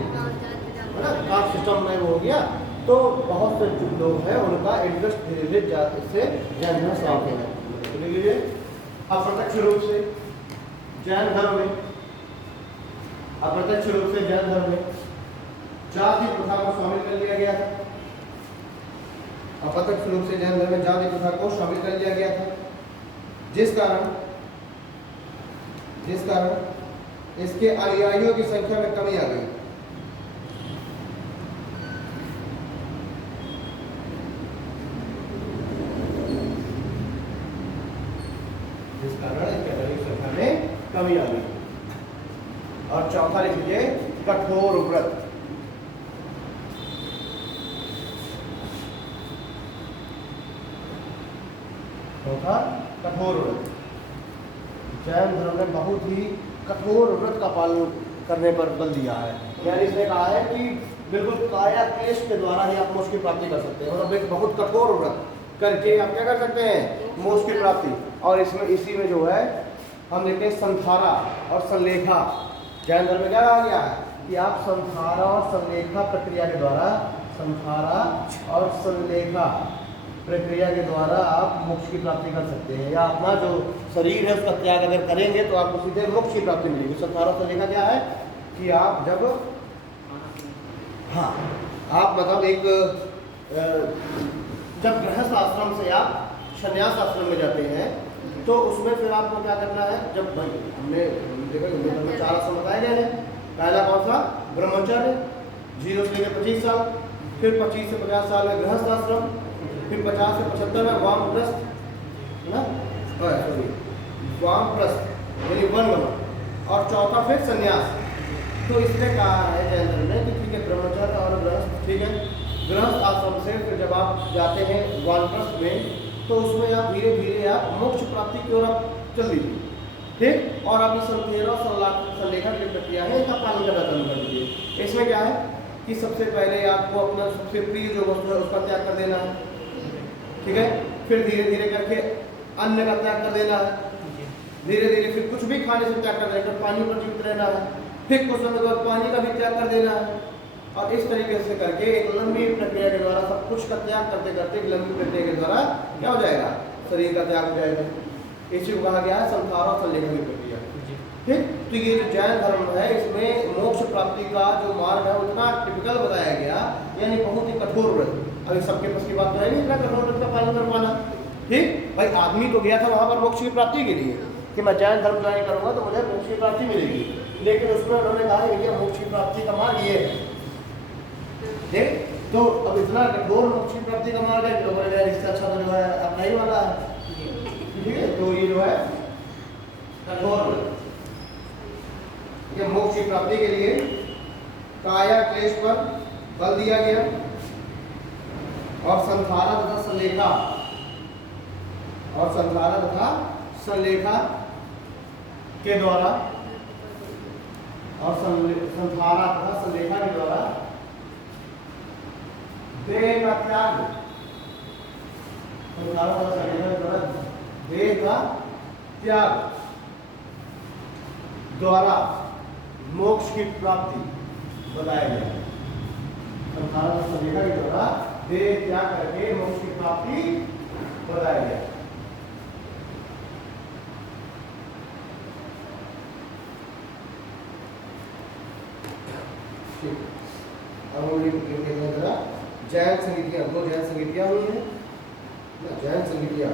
ना कास्ट सिस्टम में वो हो गया। तो बहुत से जो लोग हैं उनका इंटरेस्ट धीरे धीरे इससे जैन धर्म समाप्त हो गया। तो लीजिए अप्रत्यक्ष रूप से जैन धर्म में, अप्रत्यक्ष रूप से जैन धर्म में जाति प्रथा को शामिल कर लिया गया था। अप्रत्यक्ष रूप से जैन धर्म में जाति प्रथा को शामिल कर लिया गया था, जिस कारण इसके अनुयायियों की संख्या में कमी आ गई। जिस कारण इसके अनुयायियों की संख्या में कमी आ गई। और चौथा लिख लीजिए कठोर व्रत। चौथा कठोर व्रत। जैन धर्म ने बहुत ही कठोर व्रत का पालन करने पर बल दिया है। यानी इसने कहा है कि बिल्कुल काया क्लेश के द्वारा ही आप मोक्ष की प्राप्ति कर सकते हैं। मतलब एक बहुत कठोर व्रत करके आप क्या कर सकते हैं, मोक्ष की प्राप्ति। और इसमें इसी में जो है हम देखते हैं संथारा और संलेखा। जैन धर्म में क्या कहा गया है कि आप संथारा और संलेखा प्रक्रिया के द्वारा, संथारा और संलेखा प्रक्रिया के द्वारा आप मोक्ष की प्राप्ति कर सकते हैं, या अपना जो शरीर है उसका त्याग अगर करेंगे तो आपको सीधे मोक्ष की प्राप्ति मिलेगी। संथारा संलेखा क्या है कि आप जब आप मतलब एक जब गृहस्थ आश्रम से आप संन्यास आश्रम में जाते हैं तो उसमें फिर आपको क्या करना है। जब भाई हमने देखो 4 आश्रम बताए गए हैं। पहला कौन सा, ब्रह्मचर्य 0 से लेकर 25 साल, फिर 25 से 50 साल में गृहस्थ आश्रम, फिर 50 से 75 में वामप्रस्थ, है ना, सॉरी वामप्रस्थ यानी वन, और चौथा फिर संन्यास। तो इसने कहा है जैन धर्म ने कि ठीक है ब्रह्मचर्य और गृहस्थ, ठीक है, गृहस्थ आश्रम से फिर जब आप जाते हैं वानप्रस्थ में तो उसमें आप धीरे धीरे आप मोक्ष प्राप्ति की ओर आप चल दीजिए। ठीक, और आप इस संथेरा संलेखन की प्रक्रिया है इसका पालन करना चालू कर दीजिए। इसमें क्या है कि सबसे पहले आपको अपना सबसे प्रिय जो वस्तु है उसका त्याग कर देना है। ठीक है, फिर धीरे धीरे करके अन्न का त्याग कर देना है, धीरे धीरे फिर कुछ भी खाने से त्याग कर देना, पानी पर जीवित रहना है, फिर कुछ समय बाद पानी का भी त्याग कर देना है। और इस तरीके से करके एक लंबी प्रक्रिया के द्वारा सब कुछ का त्याग करते करते एक लंबी प्रक्रिया के द्वारा क्या हो जाएगा, शरीर का त्याग हो जाएगा। इसी को कहा गया है संथारा और संलेखन की प्रक्रिया। ठीक, तो ये जो जैन धर्म है इसमें मोक्ष प्राप्ति का जो मार्ग है उतना टिपिकल बताया गया, यानी बहुत ही कठोर व्रत। अभी सबके पास की बात तो है नहीं इतना कठोर व्रत का पालन कर पाना। ठीक भाई, आदमी तो गया था वहाँ पर मोक्ष की प्राप्ति के लिए कि मैं जैन धर्म ज्वाइन करूँगा तो मुझे मोक्ष की प्राप्ति मिलेगी, लेकिन उसमें उन्होंने कहा ये मोक्ष की प्राप्ति का मार्ग ये है। ठीक, तो अब इतना कठोर मोक्ष की प्राप्ति का मार्ग है, लोगों ने इससे अच्छा तो जो है अपना ही वाला है। ठीक है, तो ये जो है कठोर ये मोक्ष की प्राप्ति के लिए काया क्लेश पर बल दिया गया और संथारा तथा संलेखा के द्वारा और संधारा तथा संलेखा के द्वारा देह का त्याग, संधारा तथा संलेखा के द्वारा देह का त्याग द्वारा मोक्ष की प्राप्ति बताया गया। संधारा तथा संलेखा के द्वारा देह त्याग करके मोक्ष की प्राप्ति बताया गया। अब हम लिखेंगे जरा जैन संगीतियाँ, दो जैन संगीतियाँ हुई हैं ना, जैन संगीतियाँ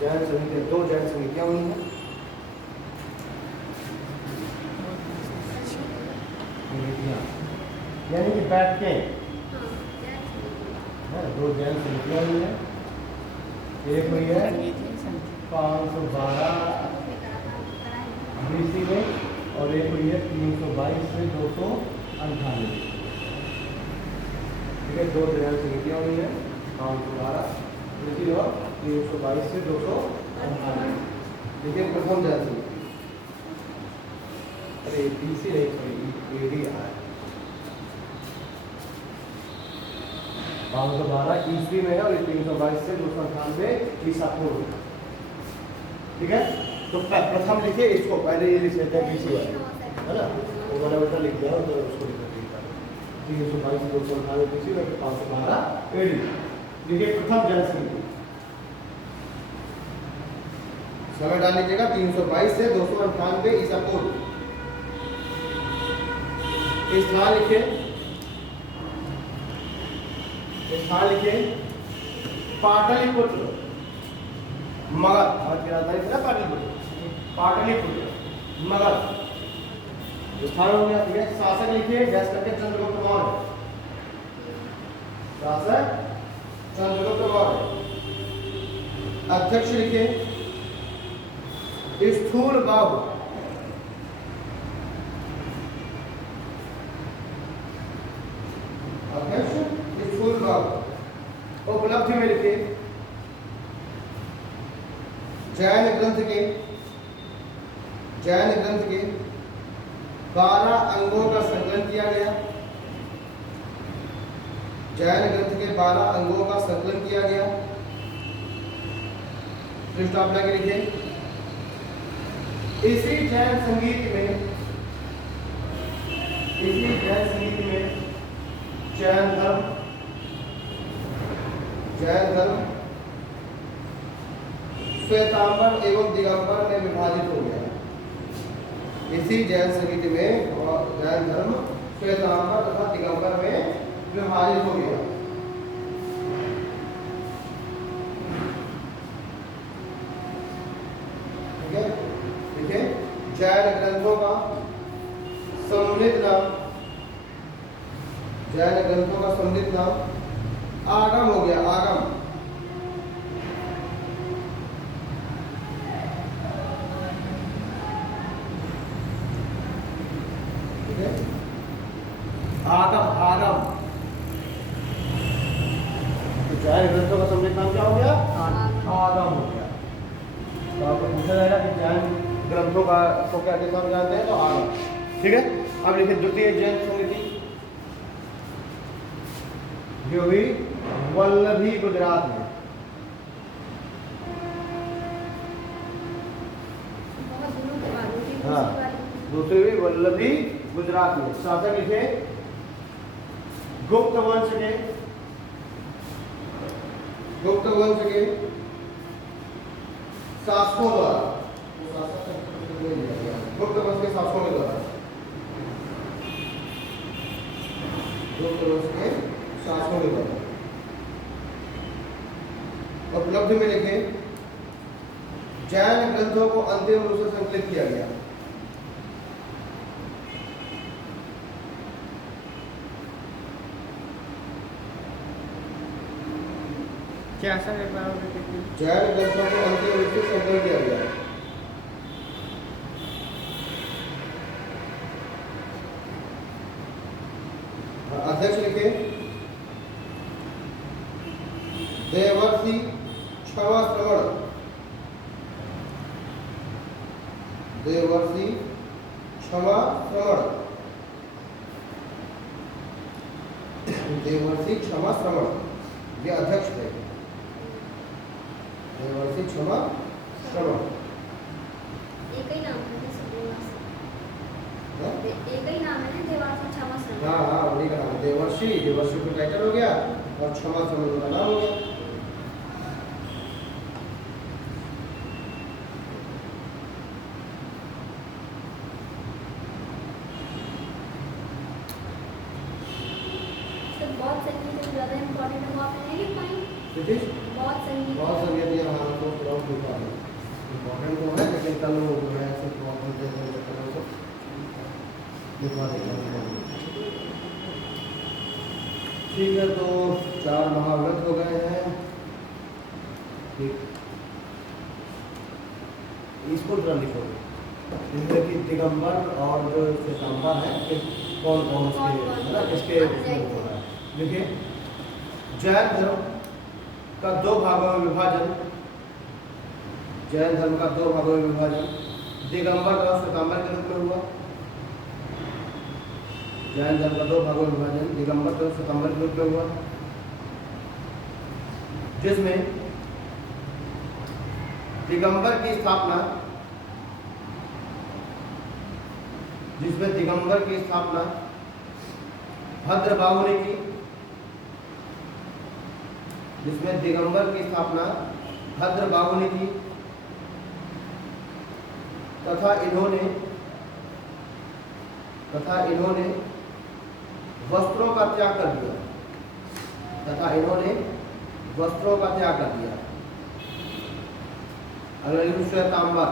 जैन संगीतियाँ, दो जैन संगीतियाँ हुई हैं। यानी कि बैठ के दो जैन संगीतियाँ हुई हैं। एक हुई है 512 BC में और एक हुई है 322 से 298। ठीक है, दो जैन संगीतियाँ हुई हैं 512 BC और 322 से 298। देखिए प्रथम जैन संगीति, अरे BC नहीं, सॉरी AD आ है। 512 ईस्वी में है और 322 से 298 ईसा पूर्व। ठीक है, तो प्रथम लिखिए इसको, पहले ये लिख लेते हैं BC वाले, है ना, वो वाला उल्टा लिख दिया तो उसको लिख देते हैं 322 से 298 BC में 512 AD। देखिए प्रथम जैन संगीति, समय डाल लीजिएगा 322 से 298 ईसा पूर्व। स्थान लिखिए, स्थान लिखिए पाटलिपुत्र मगध, मगध की राजधानी थी ना पाटलिपुत्र, पाटलिपुत्र मगध स्थान हो गया। ठीक है, शासक लिखिए गैस करके चंद्रगुप्त मौर्य, शासक चंद्रगुप्त मौर्य। अध्यक्ष लिखिए स्थूल बाहु, अध्यक्ष स्थूल बाहु। उपलब्धि में लिखिए जैन ग्रंथ के 12 अंगों का संकलन किया गया। जैन ग्रंथ के 12 अंगों का संकलन किया गया। पृष्ठ आप लगे लिखिए इसी जैन संगीत में जैन धर्म श्वेतांबर एवं दिगंबर में विभाजित हो गया। इसी जैन संगीत में जैन धर्म श्वेतांबर तथा दिगंबर में विभाजित हो गया। ठीक है, देखिए जैन ग्रंथों का सम्मिलित नाम, जैन ग्रंथों का सम्मिलित नाम आगम हो गया, आगम। ठीक है, आगम, आगम। तो जैन ग्रंथों का सम्मिलित नाम क्या हो गया? आगम हो गया। तो आपको पूछा जाएगा कि जैन ग्रंथों का को क्या कहते हैं, जानते हैं तो आगम। ठीक है, अब लिखिए द्वितीय जैन संगीति, जो हुई वल्लभी गुजरात में। हाँ, दूसरी हुई वल्लभी गुजरात में। शासक लिखे गुप्त वंश के शासकों द्वारा, गुप्त वंश के शासकों के द्वारा, गुप्त वंश के शासकों के द्वारा। उपलब्धि में लिखे जैन ग्रंथों को अंतिम रूप से संकलित किया गया। क्या सर एक बार और जैन ग्रंथों को अंतिम रूप से संकलित किया गया। अध्यक्ष लिखे देवर्षि श्रवण, देवर्षि क्षमा श्रवण, देवर्षि क्षमा श्रवण, ये अध्यक्ष थे। देवर्षि क्षमा श्रवण, एक ही नाम है ना हाँ? एक ही नाम है ना देवर्षि क्षमा श्रवण। हाँ हाँ उन्हीं का नाम है देवर्षि, देवर्षि का टाइटल हो गया और क्षमा श्रवण का नाम हो गया। सर बहुत संगीत जो ज़्यादा इम्पोर्टेंट है वो आपने नहीं लिख पाई। ठीक है, बहुत संगीत बहुत संगीत ये हमारा तो प्रॉब्लम होता है, इम्पोर्टेंट तो है लेकिन कल वो जो है ऐसे प्रॉब्लम दे देंगे तो लोगों को लिखवा देंगे। ठीक है, तो 4 महाव्रत हो गए हैं। ठीक, इसको जरा लिखो, जिसमें कि दिगंबर और जो श्वेतांबर है कि कौन कौन उसके है ना इसके उसमें हो रहा है। देखिए, जैन धर्म का 2 भागों में विभाजन, जैन धर्म का 2 भागों में विभाजन दिगंबर और श्वेतांबर के रूप में हुआ। जैन धर्म का 2 भागों में विभाजन दिगंबर और श्वेतांबर के रूप में हुआ, जिसमें दिगंबर की स्थापना, भद्रबाहु ने की, जिसमें दिगंबर की स्थापना भद्रबाहु ने की तथा इन्होंने वस्त्रों का त्याग कर दिया, अगला लिखो श्वेतांबर,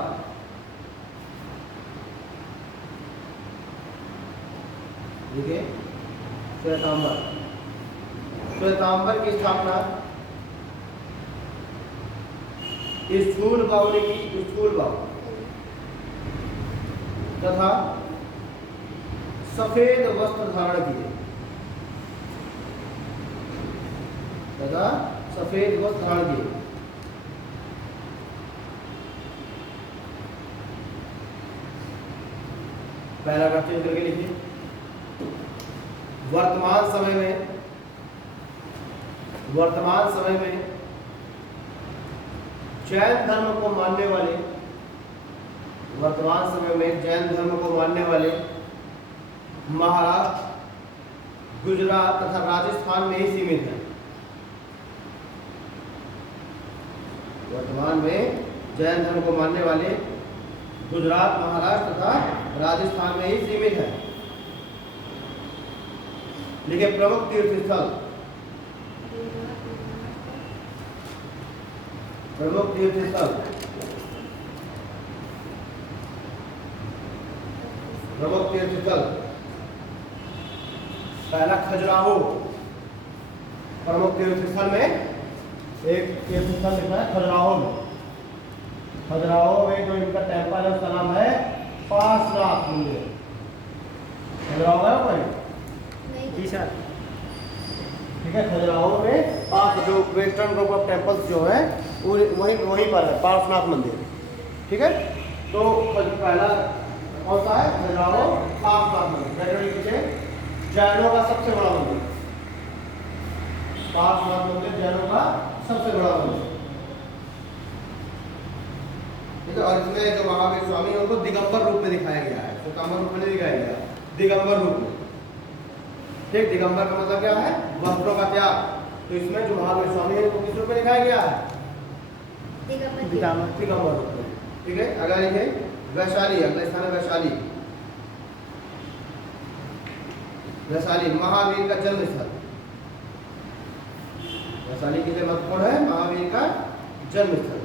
देखिए श्वेतांबर की स्थापना स्थूल बाहु ने की, तथा सफेद वस्त्र धारण किए, पैराग्राफ चेंज करके लिखिए। वर्तमान समय में जैन धर्म को मानने वाले महाराष्ट्र, गुजरात तथा राजस्थान में ही सीमित है। वर्तमान में जैन धर्म को मानने वाले गुजरात, महाराष्ट्र तथा राजस्थान में ही सीमित है। देखिए, प्रमुख तीर्थ स्थल, पहला खजुराहो, प्रमुख तीर्थ स्थल में एक तीर्थ स्थल लिखा है खजुराहो में जो इनका टेम्पल है उसका नाम है पार्श्वनाथ मंदिर। खजुराहो है भाई जी सर। ठीक है, खजुराहो में पास जो वेस्टर्न ग्रुप ऑफ टेम्पल्स जो है वहीं पर है पार्श्वनाथ मंदिर। ठीक है, तो पहला कौन सा है? खजुराहो पार्श्वनाथ मंदिर, जैनों का सबसे बड़ा मंदिर, पार्श्वनाथ मंदिर जैनों का सबसे बड़ा मंदिर। ठीक है, और इसमें जो महावीर स्वामी है उनको दिगंबर रूप में दिखाया गया है, श्वेतांबर रूप में नहीं दिखाया गया, दिगंबर रूप में। ठीक, दिगंबर का मतलब क्या है? वस्त्रों का त्याग। तो इसमें जो महावीर स्वामी है उनको किस रूप में दिखाया गया है? दिगंबर रूप में। ठीक है, अगला लिखिए वैशाली, अगला स्थान है वैशाली। महावीर का जन्म स्थल, वैशाली के लिए महत्वपूर्ण है महावीर का जन्म स्थल।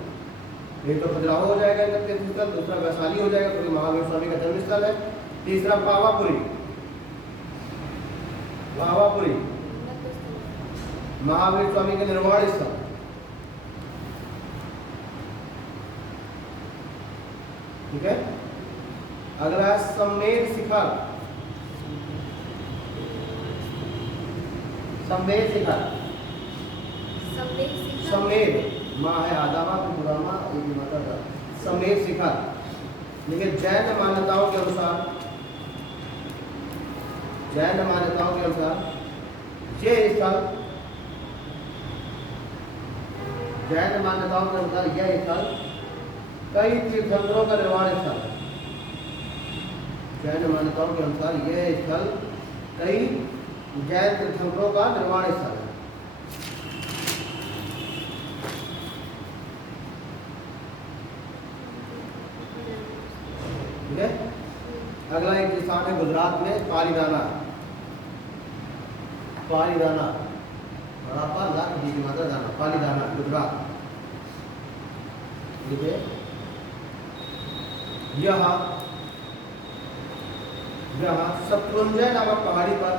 एक तो खजुराहो हो जाएगा इनका तीर्थ स्थल, दूसरा वैशाली हो जाएगा क्योंकि महावीर स्वामी का जन्म स्थल है, तीसरा पावापुरी, महावीर स्वामी के निर्वाण स्थल। ठीक है, अगला है संवेद शिखर, संवेद माँ है आदामा फिर बुरा माँ एक माता का समेत शिखर। लेकिन जैन मान्यताओं के अनुसार ये स्थल जैन मान्यताओं के अनुसार यह स्थल कई तीर्थंकरों का निर्माण स्थल है। जैन मान्यताओं के अनुसार यह स्थल कई जैन तीर्थंकरों का निर्माण स्थल है। ठीक है। अगला एक स्थान है गुजरात में पालीताना। पालीताना पालीताना गुजरात। देखिए यहाँ शत्रुंजय नामक पहाड़ी पर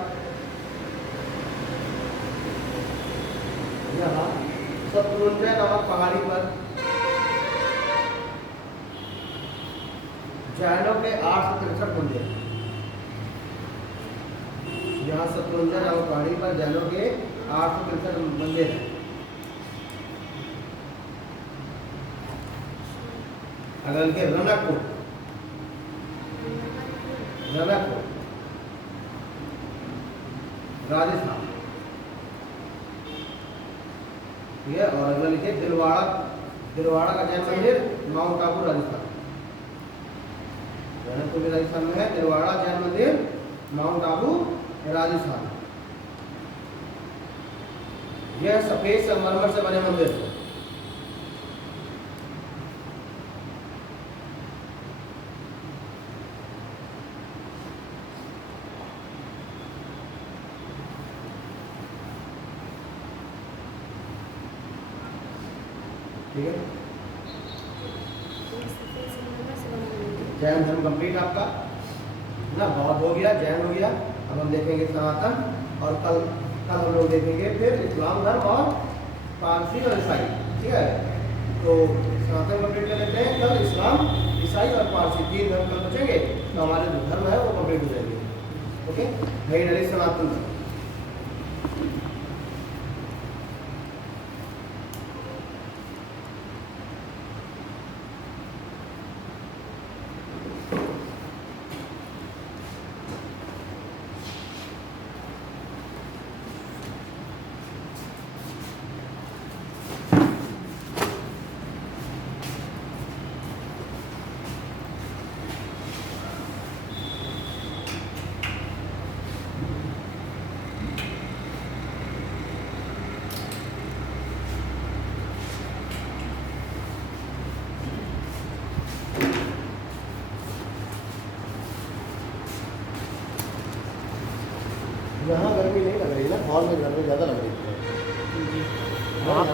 जैनों के 863 मंदिर। यहाँ शत्रुंजय नामक पहाड़ी पर जैनों के 863 मंदिर हैं। अगर के रनकपुर राजस्थान, ठीक है। और अगला लिखिए दिलवाड़ा का जैन मंदिर माउंट आबू राजस्थान। रनकपुर भी राजस्थान में है। दिलवाड़ा जैन मंदिर माउंट आबू राजस्थान। यह सफेद संगमरमर से बने मंदिर है। ठीक है। जैन धर्म कंप्लीट आपका ना, बौद्ध हो गया, जैन हो गया। अब हम देखेंगे सनातन, और कल हम लोग देखेंगे फिर इस्लाम धर्म और पारसी और ईसाई। ठीक है। तो सनातन कंप्लीट कर लेते हैं कल, इस्लाम, ईसाई और पारसी 3 धर्म कल बचेंगे, तो हमारे जो धर्म है वो कंप्लीट हो जाएंगे। ओके। वही डरे सनातन धर्म। यहाँ गर्मी नहीं लग रही ना, हॉल में गर्मी ज़्यादा लग रही है। जी वहाँ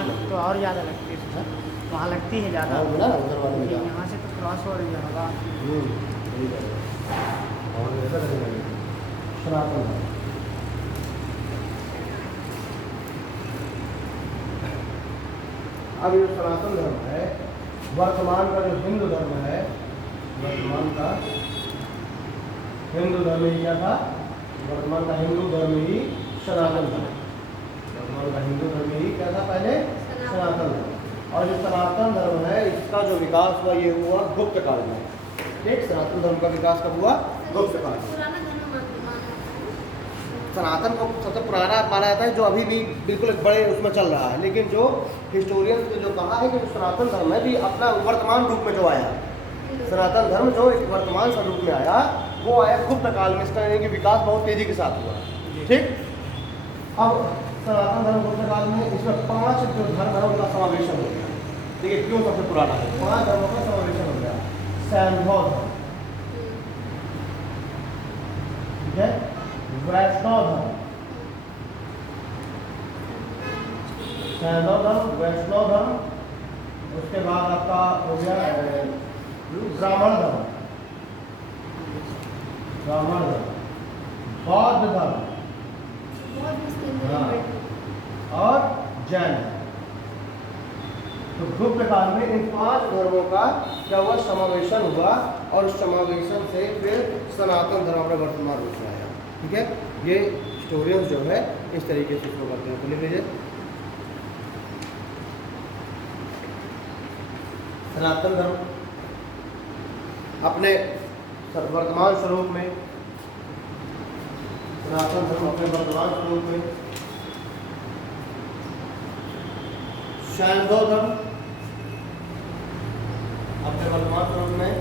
तो और ज़्यादा लगती है, वहाँ लगती है ज़्यादा। हॉल में ना उधर वाले में यहाँ से तो क्रॉस हो रही है हवा। और ऐसा लगेगा सनातन धर्म। अब ये सनातन धर्म है, वर्तमान का जो हिंदू धर्म है, वर्तमान का हिंदू धर्म ही क्या था? वर्तमान का हिंदू धर्म ही सनातन धर्म। वर्तमान का हिंदू धर्म ही क्या था पहले? सनातन धर्म। और जो सनातन धर्म है इसका जो विकास हुआ ये हुआ गुप्त काल में। ठीक, सनातन धर्म का विकास कब हुआ? गुप्त काल में। सनातन को सबसे पुराना माना जाता है, जो अभी भी बिल्कुल एक बड़े उसमें चल रहा है। लेकिन जो हिस्टोरियंस ने जो कहा है कि जो सनातन धर्म है भी अपना वर्तमान रूप में जो आया, सनातन धर्म जो एक वर्तमान स्वरूप में आया वो आया गुप्त काल में। इसका यानी कि विकास बहुत तेजी के साथ हुआ। ठीक। अब सनातन धर्म गुप्त काल में इसमें 5 जो धर्म है उनका समावेशन हो गया। देखिए क्यों सबसे पुराना है, 5 धर्मों का समावेशन हो गया। सैंधव धर्म, ठीक है, वैष्णव धर्म, सैंधव धर्म, वैष्णव धर्म, उसके बाद आपका हो गया ब्राह्मण धर्म, बौद्ध धर्म, हाँ, और जैन। तो गुप्त काल में इन 5 धर्मों का क्या हुआ? समावेशन हुआ, और उस समावेशन से फिर सनातन धर्म अपने वर्तमान रूप में आया। ठीक है। ये हिस्टोरियंस जो है इस तरीके से इसको करते हैं। तो लिख लीजिए सनातन धर्म अपने वर्तमान स्वरूप में, सनातन धर्म अपने वर्तमान स्वरूप में शैंदव धर्म अपने वर्तमान स्वरूप में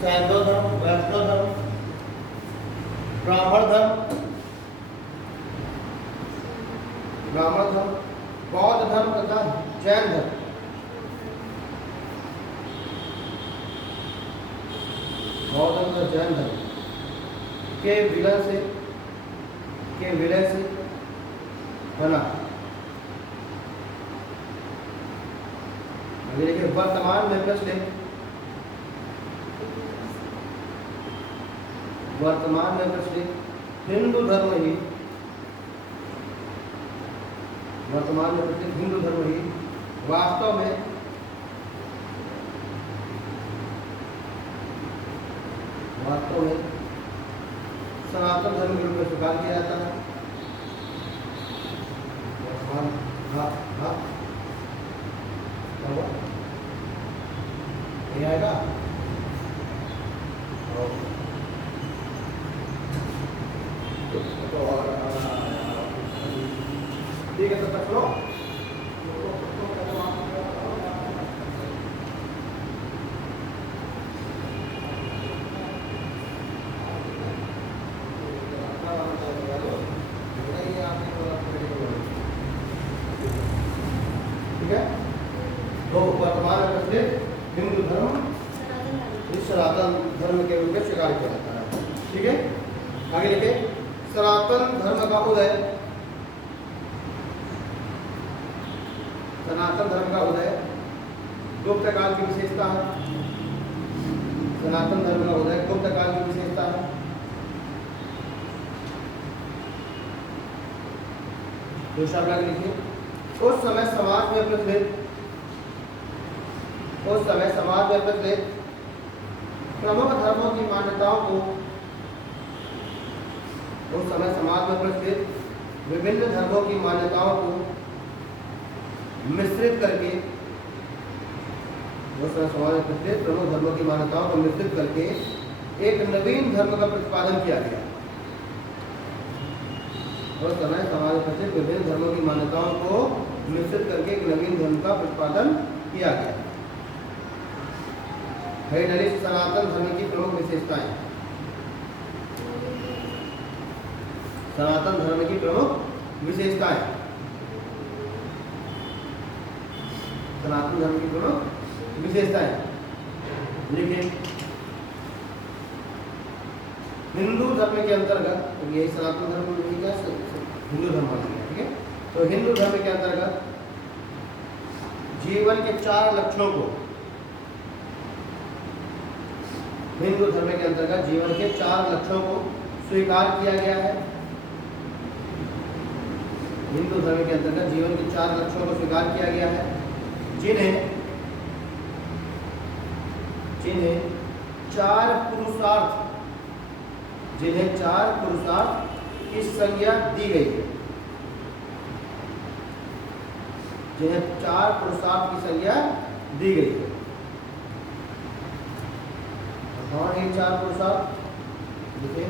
शैंदव धर्म, वैष्णव धर्म, ब्राह्मण धर्म, बौद्ध धर्म तथा जैन धर्म बौद्ध धर्म तथा जैन धर्म के विलय से बना। अभी देखिए वर्तमान में प्रचलित हिंदू धर्म ही वास्तव में सनातन धर्म के रूप में स्वीकार किया जाता है। ये आएगा ठीक है, तो तक लो। ठीक है, तो वर्तमान में हिंदू धर्म इस सनातन धर्म के रूप में स्वीकार किया जाता है। ठीक है, आगे लिखे सनातन धर्म का उदय। सनातन धर्म का उदय गुप्त काल की विशेषता है। सनातन धर्म का उदय गुप्त काल की विशेषता है। दूसरा भाग लिखिए उस समय समाज में प्रचलित प्रमुख धर्मों की मान्यताओं को विभिन्न धर्मों की मान्यताओं को मिश्रित करके प्रमुख धर्मों की मान्यताओं को मिश्रित करके एक नवीन धर्म का प्रतिपादन किया गया। उस समय समाज में प्रचलित विभिन्न धर्मों की मान्यताओं को मिश्रित करके एक नवीन धर्म का प्रतिपादन किया गया। हैदलिस्ट सनातन धर्म की प्रमुख विशेषताएं। सनातन धर्म की प्रमुख विशेषताएं। सनातन धर्म की प्रमुख विशेषताएं लिखिए। हिंदू धर्म के अंतर्गत, तो यही सनातन धर्म नहीं क्या हिंदू धर्म आ गया। ठीक है, तो हिंदू धर्म के अंतर्गत जीवन के 4 लक्ष्यों को स्वीकार किया गया है। हिंदू धर्म के अंतर्गत जीवन के 4 लक्ष्यों को स्वीकार किया गया है, जिन्हें 4 पुरुषार्थ की संज्ञा दी गई है। जिन्हें 4 पुरुषार्थ की संज्ञा दी गई है। कौन है 4 पुरुषार्थ? देखिए,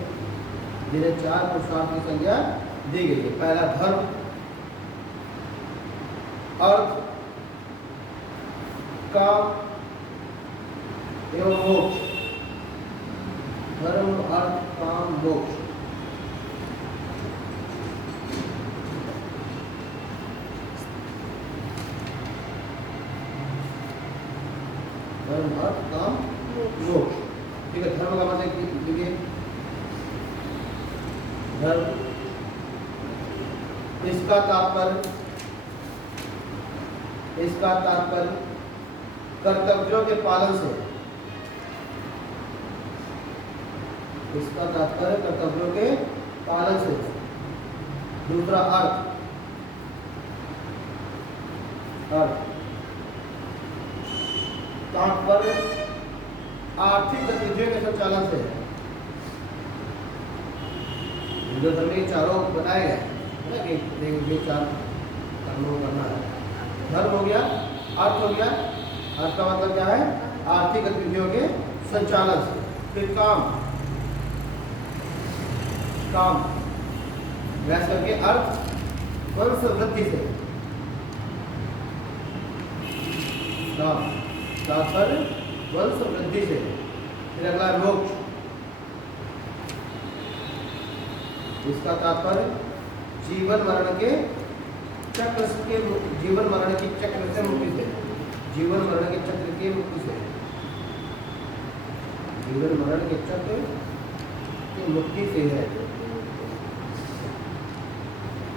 जिन्हें 4 पुरुषार्थ की संज्ञा दी गई है। पहला धर्म, अर्थ, काम एवं मोक्ष। धर्म, अर्थ, काम, मोक्ष। धर्म, अर्थ, काम, मोक्ष। ठीक है, धर्म का मतलब देखिए, धर्म इसका तात्पर्य कर्तव्यों के पालन से। इसका तात्पर्य कर्तव्यों के पालन से। दूसरा अर्थ, तात्पर्य आर्थिक गतिविधियों के संचालन से। हिंदू धर्म में चारों बताए गए कि 4 कर्मों को करना है। धर्म हो गया, अर्थ हो गया, अर्थ का मतलब क्या है? आर्थिक गतिविधियों के संचालन से। फिर काम, काम व्यास करके अर्थ वंश वृद्धि से, काम तात्पर्य वंश वृद्धि से। फिर अगला मोक्ष, इसका तात्पर्य जीवन मरण के चक्र के, जीवन मरण के चक्र से मुक्ति से, जीवन मरण के चक्र की मुक्ति से, जीवन मरण के चक्र की मुक्ति से है।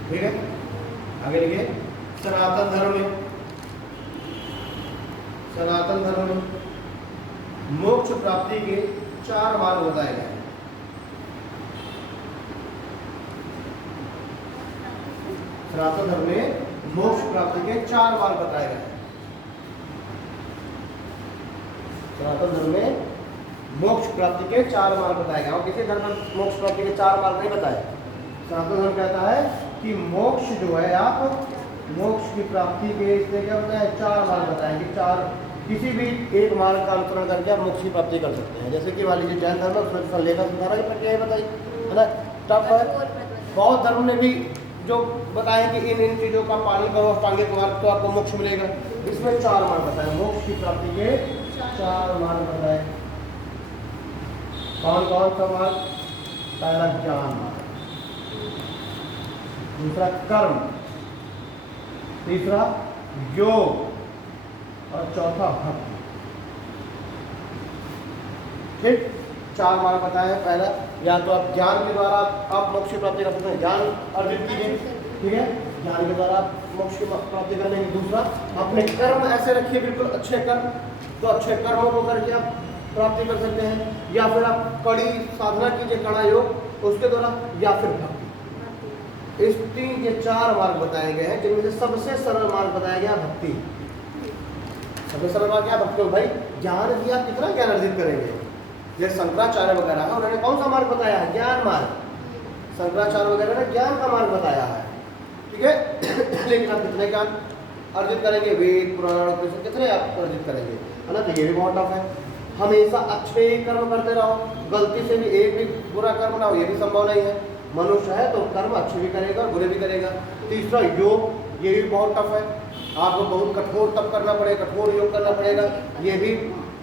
ठीक है, आगे लिखिए। सनातन धर्म में, सनातन धर्म में मोक्ष प्राप्ति के 4 मार्ग बताए गए हैं। सनातन धर्म में मोक्ष प्राप्ति के 4 मार्ग बताए गए हैं। सनातन धर्म में मोक्ष प्राप्ति के 4 मार्ग बताए गए और किसी धर्म में मोक्ष प्राप्ति के 4 मार्ग नहीं बताए। सनातन धर्म कहता है कि मोक्ष जो है, आप मोक्ष की प्राप्ति के इसमें क्या होता है, 4 मार्ग बताए कि 4 किसी भी एक मार्ग का अनुसरण करके आप मोक्ष की प्राप्ति कर सकते हैं। जैसे कि मान लीजिए जैन धर्म है, उसमें लेखा सुधारा की प्रक्रिया बताई है ना। तब बौद्ध धर्म ने भी जो बताया कि इन चीज़ों का पालन करो, अष्टांगिक मार्ग, तो आपको मोक्ष मिलेगा। इसमें 4 मार्ग बताए, मोक्ष की प्राप्ति के 4 मार्ग बताए। कौन कौन सा मार्ग? पहला ज्ञान मार्ग, दूसरा कर्म, तीसरा योग और चौथा भक्ति। ठीक, 4 मार्ग बताए हैं। पहला, या तो आप ज्ञान के द्वारा आप मोक्ष की प्राप्ति कर सकते हैं, ज्ञान अर्जित कीजिए। ठीक है, ज्ञान के द्वारा आप मोक्ष की प्राप्ति कर लेंगे। दूसरा, अपने कर्म ऐसे रखिए, बिल्कुल अच्छे कर्म, तो अच्छे कर्मों को करके आप प्राप्ति कर सकते हैं। या फिर आप कड़ी साधना कीजिए, कड़ा योग, उसके द्वारा, या फिर भक्ति। इस 3 ये 4 मार्ग बताए गए हैं, जिनमें से सबसे सरल मार्ग बताया गया भक्ति। सबसे सरल मार्ग क्या? भक्ति। भाई ज्ञान दिया, कितना ज्ञान अर्जित करेंगे? जैसे शंकराचार्य वगैरह है, उन्होंने कौन सा मार्ग बताया है? ज्ञान मार्ग। शंकराचार्य वगैरह ने ज्ञान का मार्ग बताया है। ठीक है, लेकिन आप कितने ज्ञान अर्जित करेंगे? वेद पुराण कितने आप अर्जित करेंगे, है ना। तो ये भी बहुत टफ है। हमेशा अच्छे ही कर्म करते रहो, गलती से भी एक भी बुरा कर्म ना हो, ये भी संभव नहीं है। मनुष्य है तो कर्म अच्छे भी करेगा और बुरे भी करेगा। तीसरा योग, ये भी बहुत टफ है, आपको बहुत कठोर तप करना पड़ेगा, कठोर योग करना पड़ेगा। ये भी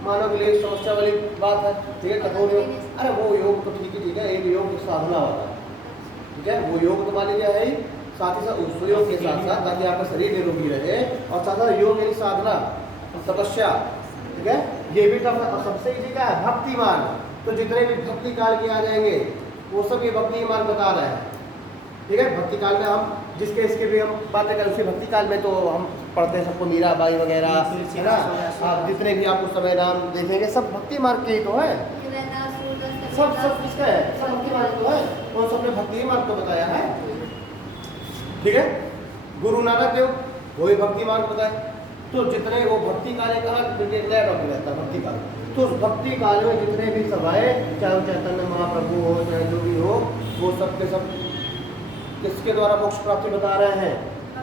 मानव के लिए समस्या वाली बात है। ठीक है, कठोर योग, अरे वो योग तो ठीक है, एक योग की साधना होता है। ठीक है, वो योग तो मान लीजिए है ही, साथ ही साथ उस योग के साथ साथ ताकि आपका शरीर निरोगी रहे, और साथ साथ योग यानी साधना, तपस्या। ठीक है, ये भी टफ है। और सबसे ईजी क्या है? भक्ति मार्ग। तो जितने भी भक्ति काल के आ जाएंगे वो सब ये भक्ति मार्ग बता रहे हैं। ठीक है, भक्ति काल में हम जिसके इसके भी हम बातें करें, उसी भक्ति काल में तो हम पढ़ते हैं सबको, मीराबाई वगैरह, है ना। आप जितने भी आपको समय नाम देखेंगे सब भक्ति मार्ग के ही तो है। सब किसका है? सब भक्ति मार्ग तो है, और सबने भक्ति मार्ग को बताया है। ठीक है, गुरु नानक देव वो भी भक्ति मार्ग बताए। तो जितने वो भक्ति काल का नया टॉपिक रहता है भक्ति काल। तो उस भक्ति काल में जितने भी सभाएं, चाहे चैतन्य महाप्रभु हो, चाहे जो भी हो, वो सब के सब किसके द्वारा मोक्ष प्राप्ति बता रहे हैं?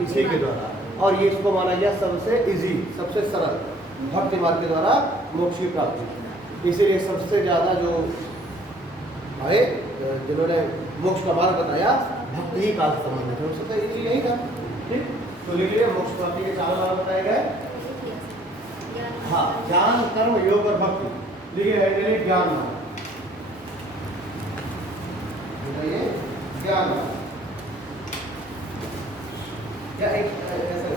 इसी के द्वारा। और ये इसको माना गया सबसे इजी, सबसे सरल, भक्ति मार्ग के द्वारा मोक्ष की प्राप्ति। इसीलिए सबसे ज़्यादा जो आए जिन्होंने मोक्ष का मार्ग बताया, भक्ति ही काल से संबंधित है, उससे तो इजी यही था। ठीक, तो लिखिए मोक्ष प्राप्ति के 4 मार्ग बताए गए। हाँ, ज्ञान, कर्म, योग और भक्ति। लिखिए है ज्ञान मार्ग, बताइए ज्ञान मार्ग। क्या एक ऐसा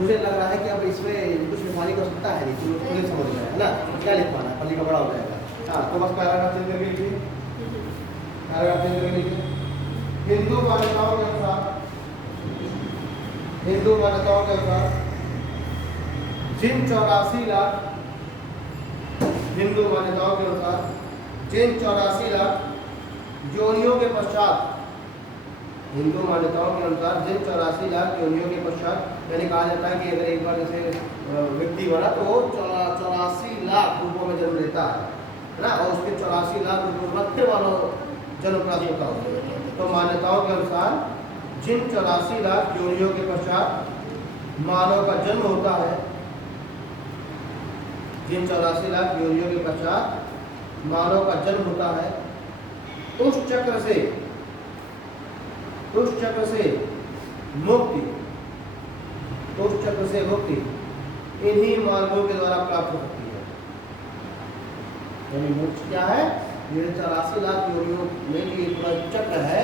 मुझे लग रहा है कि अब इसमें कुछ लिखवाने की आवश्यकता है नहीं, मुझे समझ में है ना, क्या लिखवाना है, पल्ली का बड़ा हो जाएगा। हाँ, तो बस पैराग्राफ चेंज करके लिखिए, पैराग्राफ चेंज करके लिखिए। हिंदू मान्यताओं के अनुसार, हिंदू मान्यताओं के अनुसार जिन 84 लाख, हिंदू मान्यताओं के अनुसार जिन 84 लाख योनियों के पश्चात, हिंदू मान्यताओं के अनुसार जिन 84 लाख योनियों के पश्चात, यानी कहा जाता है कि अगर एक बार जैसे व्यक्ति बना तो वो 84 लाख रूपों में जन्म लेता है ना, और उसके 84 लाख रूपों में फिर वालों जन्म प्राप्त होता है। तो मान्यताओं के अनुसार जिन 84 लाख योनियों के पश्चात मानव का जन्म होता है, जिन 84 लाख योनियों के पश्चात मानव का जन्म होता है, उस चक्र से मुक्ति इन्हीं मार्गों के द्वारा प्राप्त हो सकती है। यानी मोक्ष क्या है? ये 84 लाख योनियों में ये पूरा चक्र है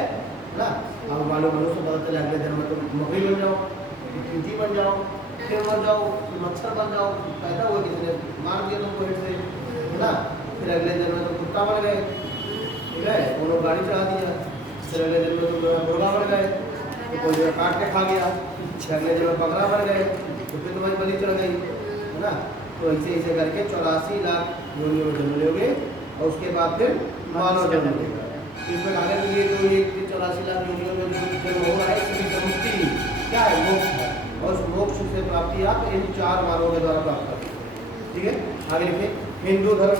ना। अब मान लो मनुष्य पता चला अगले जन्म में तुम मकड़ी बन जाओ, चींटी बन जाओ, फिर मर जाओ, फिर मच्छर बन जाओ, पैदा हुआ किसी ने मार दिया तुमको हेड से, है ना। फिर अगले जन्म में तुम कुत्ता बन गए, ठीक है, उन्होंने गाड़ी चढ़ा दिया। फिर अगले जन्म में तुम मुर्गा बन गए, तो कोई जो काट के खा गया। फिर अगले जन्म में बकरा बन गए, तो फिर तुम्हारी बलि चढ़ गई, है ना। तो ऐसे करके 84 लाख योनियों में जन्म लोगे और उसके बाद फिर मानव जन्म लेगा। इसमें आने के लिए जो ये 84 लाख योनियों में जो जन्म हो रहा है, सभी का मुक्ति क्या है? मोक्ष है। और उस मोक्ष से प्राप्ति आप इन 4 मार्गों के द्वारा प्राप्त करते हैं। ठीक है, आगे लिखिए। हिंदू धर्म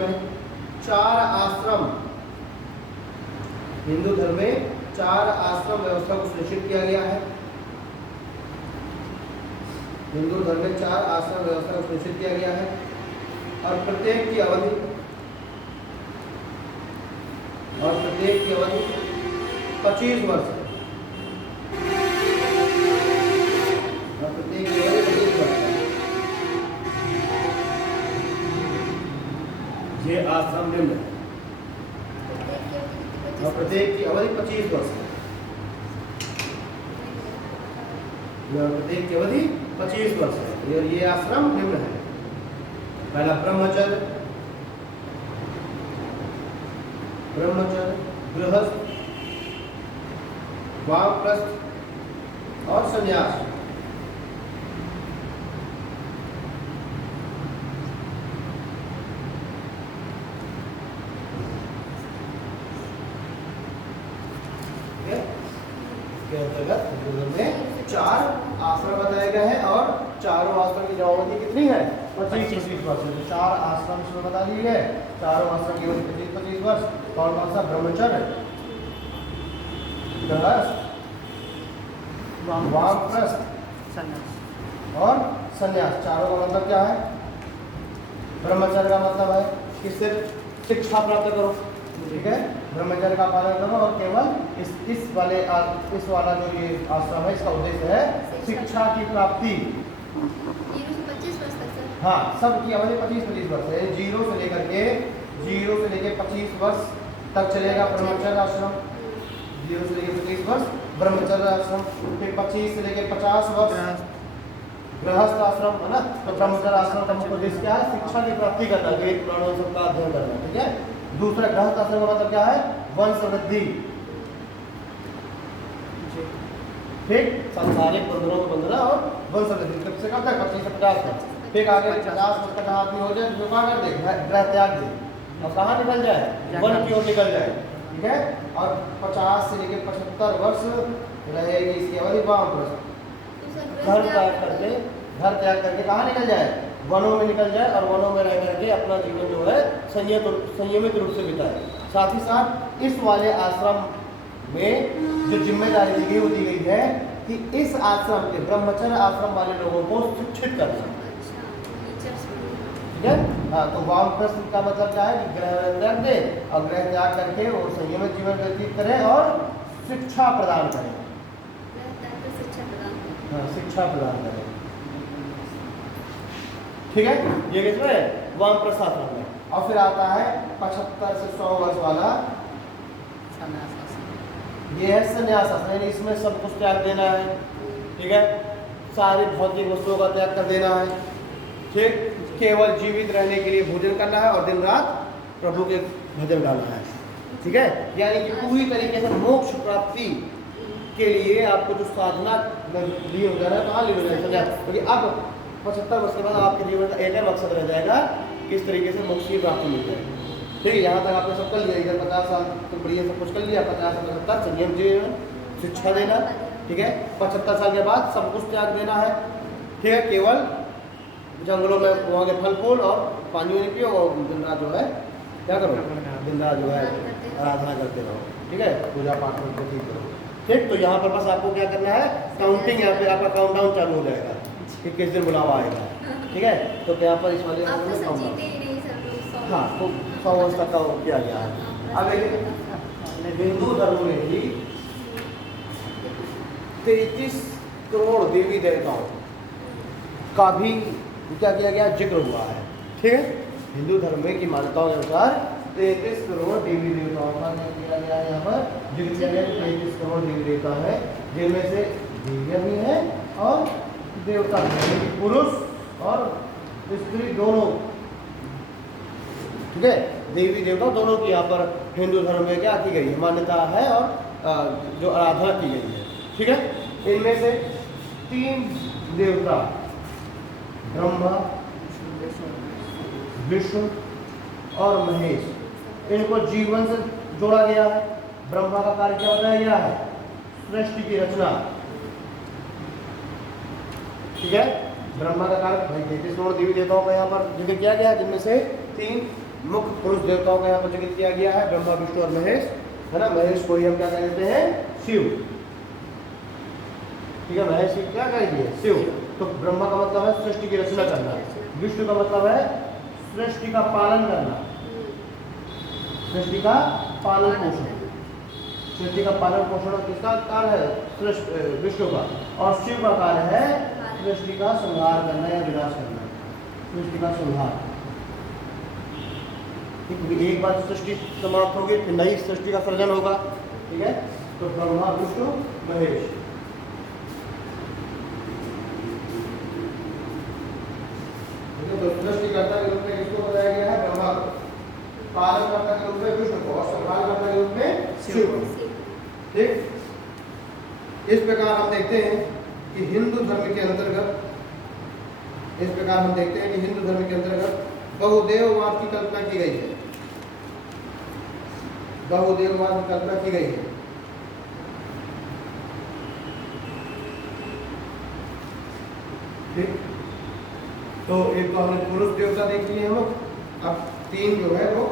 में 4 आश्रम, हिंदू धर्म में 4 आश्रम व्यवस्था को सुनिश्चित किया गया है। हिंदू धर्म में 4 आश्रम व्यवस्था को सुनिश्चित किया गया है और प्रत्येक की अवधि 25 वर्ष है। और प्रत्येक की अवधि 25 वर्ष है। ये आश्रम निम्न है और प्रत्येक की अवधि 25 वर्ष है। प्रत्येक की अवधि 25 वर्ष है। ये आश्रम निम्न है। पहला ब्रह्मचर्य, गृहस्थ, वानप्रस्थ और संन्यास। के अंतर्गत हिंदू धर्म में 4 आश्रम बताए गए हैं और चारों आश्रम की अवधि कितनी है? 25 वर्ष। तो 4 आश्रम इसमें बता दिए गए। चारों आश्रम की अवधि 25 वर्ष। कौन कौन सा? ब्रह्मचर्य, गृहस्थ, वानप्रस्थ और संन्यास। चारों का मतलब क्या है? ब्रह्मचर्य का मतलब है कि सिर्फ शिक्षा प्राप्त करो, ठीक है, ब्रह्मचर्य का पालन करो और केवल इस वाला जो ये आश्रम है, इसका उद्देश्य है शिक्षा की प्राप्ति। 0 से 25 वर्ष तक सर। हाँ, सबकी अवधि 25 वर्ष है। 0 से लेकर 25 वर्ष तक चलेगा ब्रह्मचर्य आश्रम। 0 से लेकर 25 वर्ष ब्रह्मचर्य आश्रम, फिर 25 से लेकर 50 वर्ष गृहस्थ आश्रम, है ना। तो ब्रह्मचर्य आश्रम का मुख्य उद्देश्य क्या है? शिक्षा की प्राप्ति करना, वेद पुराणों सबका अध्ययन करना, ठीक है। दूसरा गृहस्थ आश्रम का मतलब क्या है? वंश वृद्धि, ठीक, सांसारिक बंधनों को बंधना और वंश वृद्धि। कब से कब तक? 25 से 50 तक। फिर आगे 50 वर्ष का आदमी हो जाए तो क्या कर दे? गृह त्याग दे और कहाँ निकल जाए? वन की ओर निकल जाए, ठीक है। और 50 से लेकर 75 वर्ष रहेगी इसकी अवधि वानप्रस्थ। घर त्याग करके कहाँ निकल जाए? वनों में निकल जाए और वनों में रह करके अपना जीवन जो है संयमित रूप से बिताए। साथ ही साथ इस वाले आश्रम में जो जिम्मेदारी दी गई वो दी गई है कि इस आश्रम के ब्रह्मचर्य आश्रम वाले लोगों को शिक्षित करना, ठीक है। हाँ, तो वानप्रस्थ का मतलब क्या है कि गृह त्याग दे और गृह त्याग करके वो संयमित जीवन व्यतीत करें और शिक्षा प्रदान करें। हाँ, शिक्षा प्रदान करें, ठीक है। ये किसमें? वानप्रस्थ आश्रम में। और फिर आता है 75 से 100 वर्ष वाला ये है संन्यास आश्रम। इसमें सब कुछ त्याग देना है, ठीक है। सारी भौतिक वस्तुओं का त्याग कर देना है, ठीक। केवल जीवित रहने के लिए भोजन करना है और दिन रात प्रभु के भजन गाना है, ठीक है। यानी कि पूरी तरीके से मोक्ष प्राप्ति के लिए आपको जो साधना ली हो जाना है, कहाँ ली हो जाएगा? क्योंकि अब 75 वर्ष के बाद आपके जीवन का एक मकसद रह जाएगा, किस तरीके से मोक्ष की प्राप्ति मिल जाए, ठीक है। यहाँ तक आपने सब कर लिया। इधर 50 साल तो बढ़िया सब कुछ कर लिया। 50 से 75 संयम जीवन, शिक्षा देना, ठीक है। 75 साल के बाद सब कुछ त्याग देना है, ठीक है। केवल जंगलों में वहाँ के फल फूल और पानी वानी पियो और दिन रात जो है क्या करो? दिन रात जो है आराधना करते रहो, ठीक है। पूजा पाठ करके ठीक करो, ठीक। तो यहाँ पर बस आपको क्या करना है? काउंटिंग, यहाँ पे आपका काउंटडाउन चालू हो जाएगा, कि किस दिन बुलावा आएगा, ठीक है। तो यहाँ पर इस वाले आप तो सब में जीते ही नहीं सर लोग 100 हाँ, तो 100 वर्ष तक का वो किया गया है। अब देखिए हिंदू धर्म में ही 33 करोड़ देवी देवताओं का भी क्या किया गया, जिक्र हुआ है, ठीक है। हिंदू धर्म में की मान्यताओं के अनुसार 33 करोड़ देवी देवताओं का क्या किया गया है, यहाँ पर जिक्र किया गया। 33 करोड़ देवी देवता है, जिनमें से देवियाँ भी हैं और देवता भी हैं, यानी कि पुरुष और स्त्री दोनों, ठीक है। देवी देवता दोनों की यहाँ पर हिंदू धर्म में क्या की गई है, मान्यता है और जो आराधना की गई है, ठीक है। इनमें से 3 देवता ब्रह्मा, विष्णु और महेश, इनको जीवन से जोड़ा गया है। ब्रह्मा का कार्य क्या बताया गया है, सृष्टि की रचना, ठीक है। ब्रह्मा का कार्य भाई 33 करोड़ देवी देवताओं का यहाँ पर जिक्र किया गया है, जिनमें से 3 मुख्य पुरुष देवताओं का यहाँ पर जिक्र किया गया है, ब्रह्मा, विष्णु और महेश, है ना। महेश को ही हम क्या कह देते हैं, शिव, ठीक है। महेश की क्या कहेंगे, शिव। तो ब्रह्मा का मतलब है सृष्टि की रचना करना, विष्णु का मतलब है सृष्टि का पालन करना, सृष्टि का पालन पोषण, सृष्टि का पालन पोषण किसका कार्य है, विष्णु का। और शिव का कार्य है सृष्टि का संहार करना या विनाश करना, सृष्टि का संहार। एक बार सृष्टि समाप्त होगी फिर नई सृष्टि का सृजन होगा, ठीक है। तो ब्रह्मा, विष्णु, महेश, तो सृष्टिकर्ता के रूप में किसको बताया गया है, ब्रह्मा को, पालनकर्ता के रूप में विष्णु को और संहारकर्ता के रूप में शिव को, ठीक। इस प्रकार हम देखते हैं कि हिंदू धर्म के अंतर्गत, इस प्रकार हम देखते हैं कि हिंदू धर्म के अंतर्गत बहुदेववाद की कल्पना की गई है, बहुदेववाद की कल्पना की गई है। ठीक, तो एक तो हमने पुरुष देवता देख लिए हम लोग, अब 3 जो है वो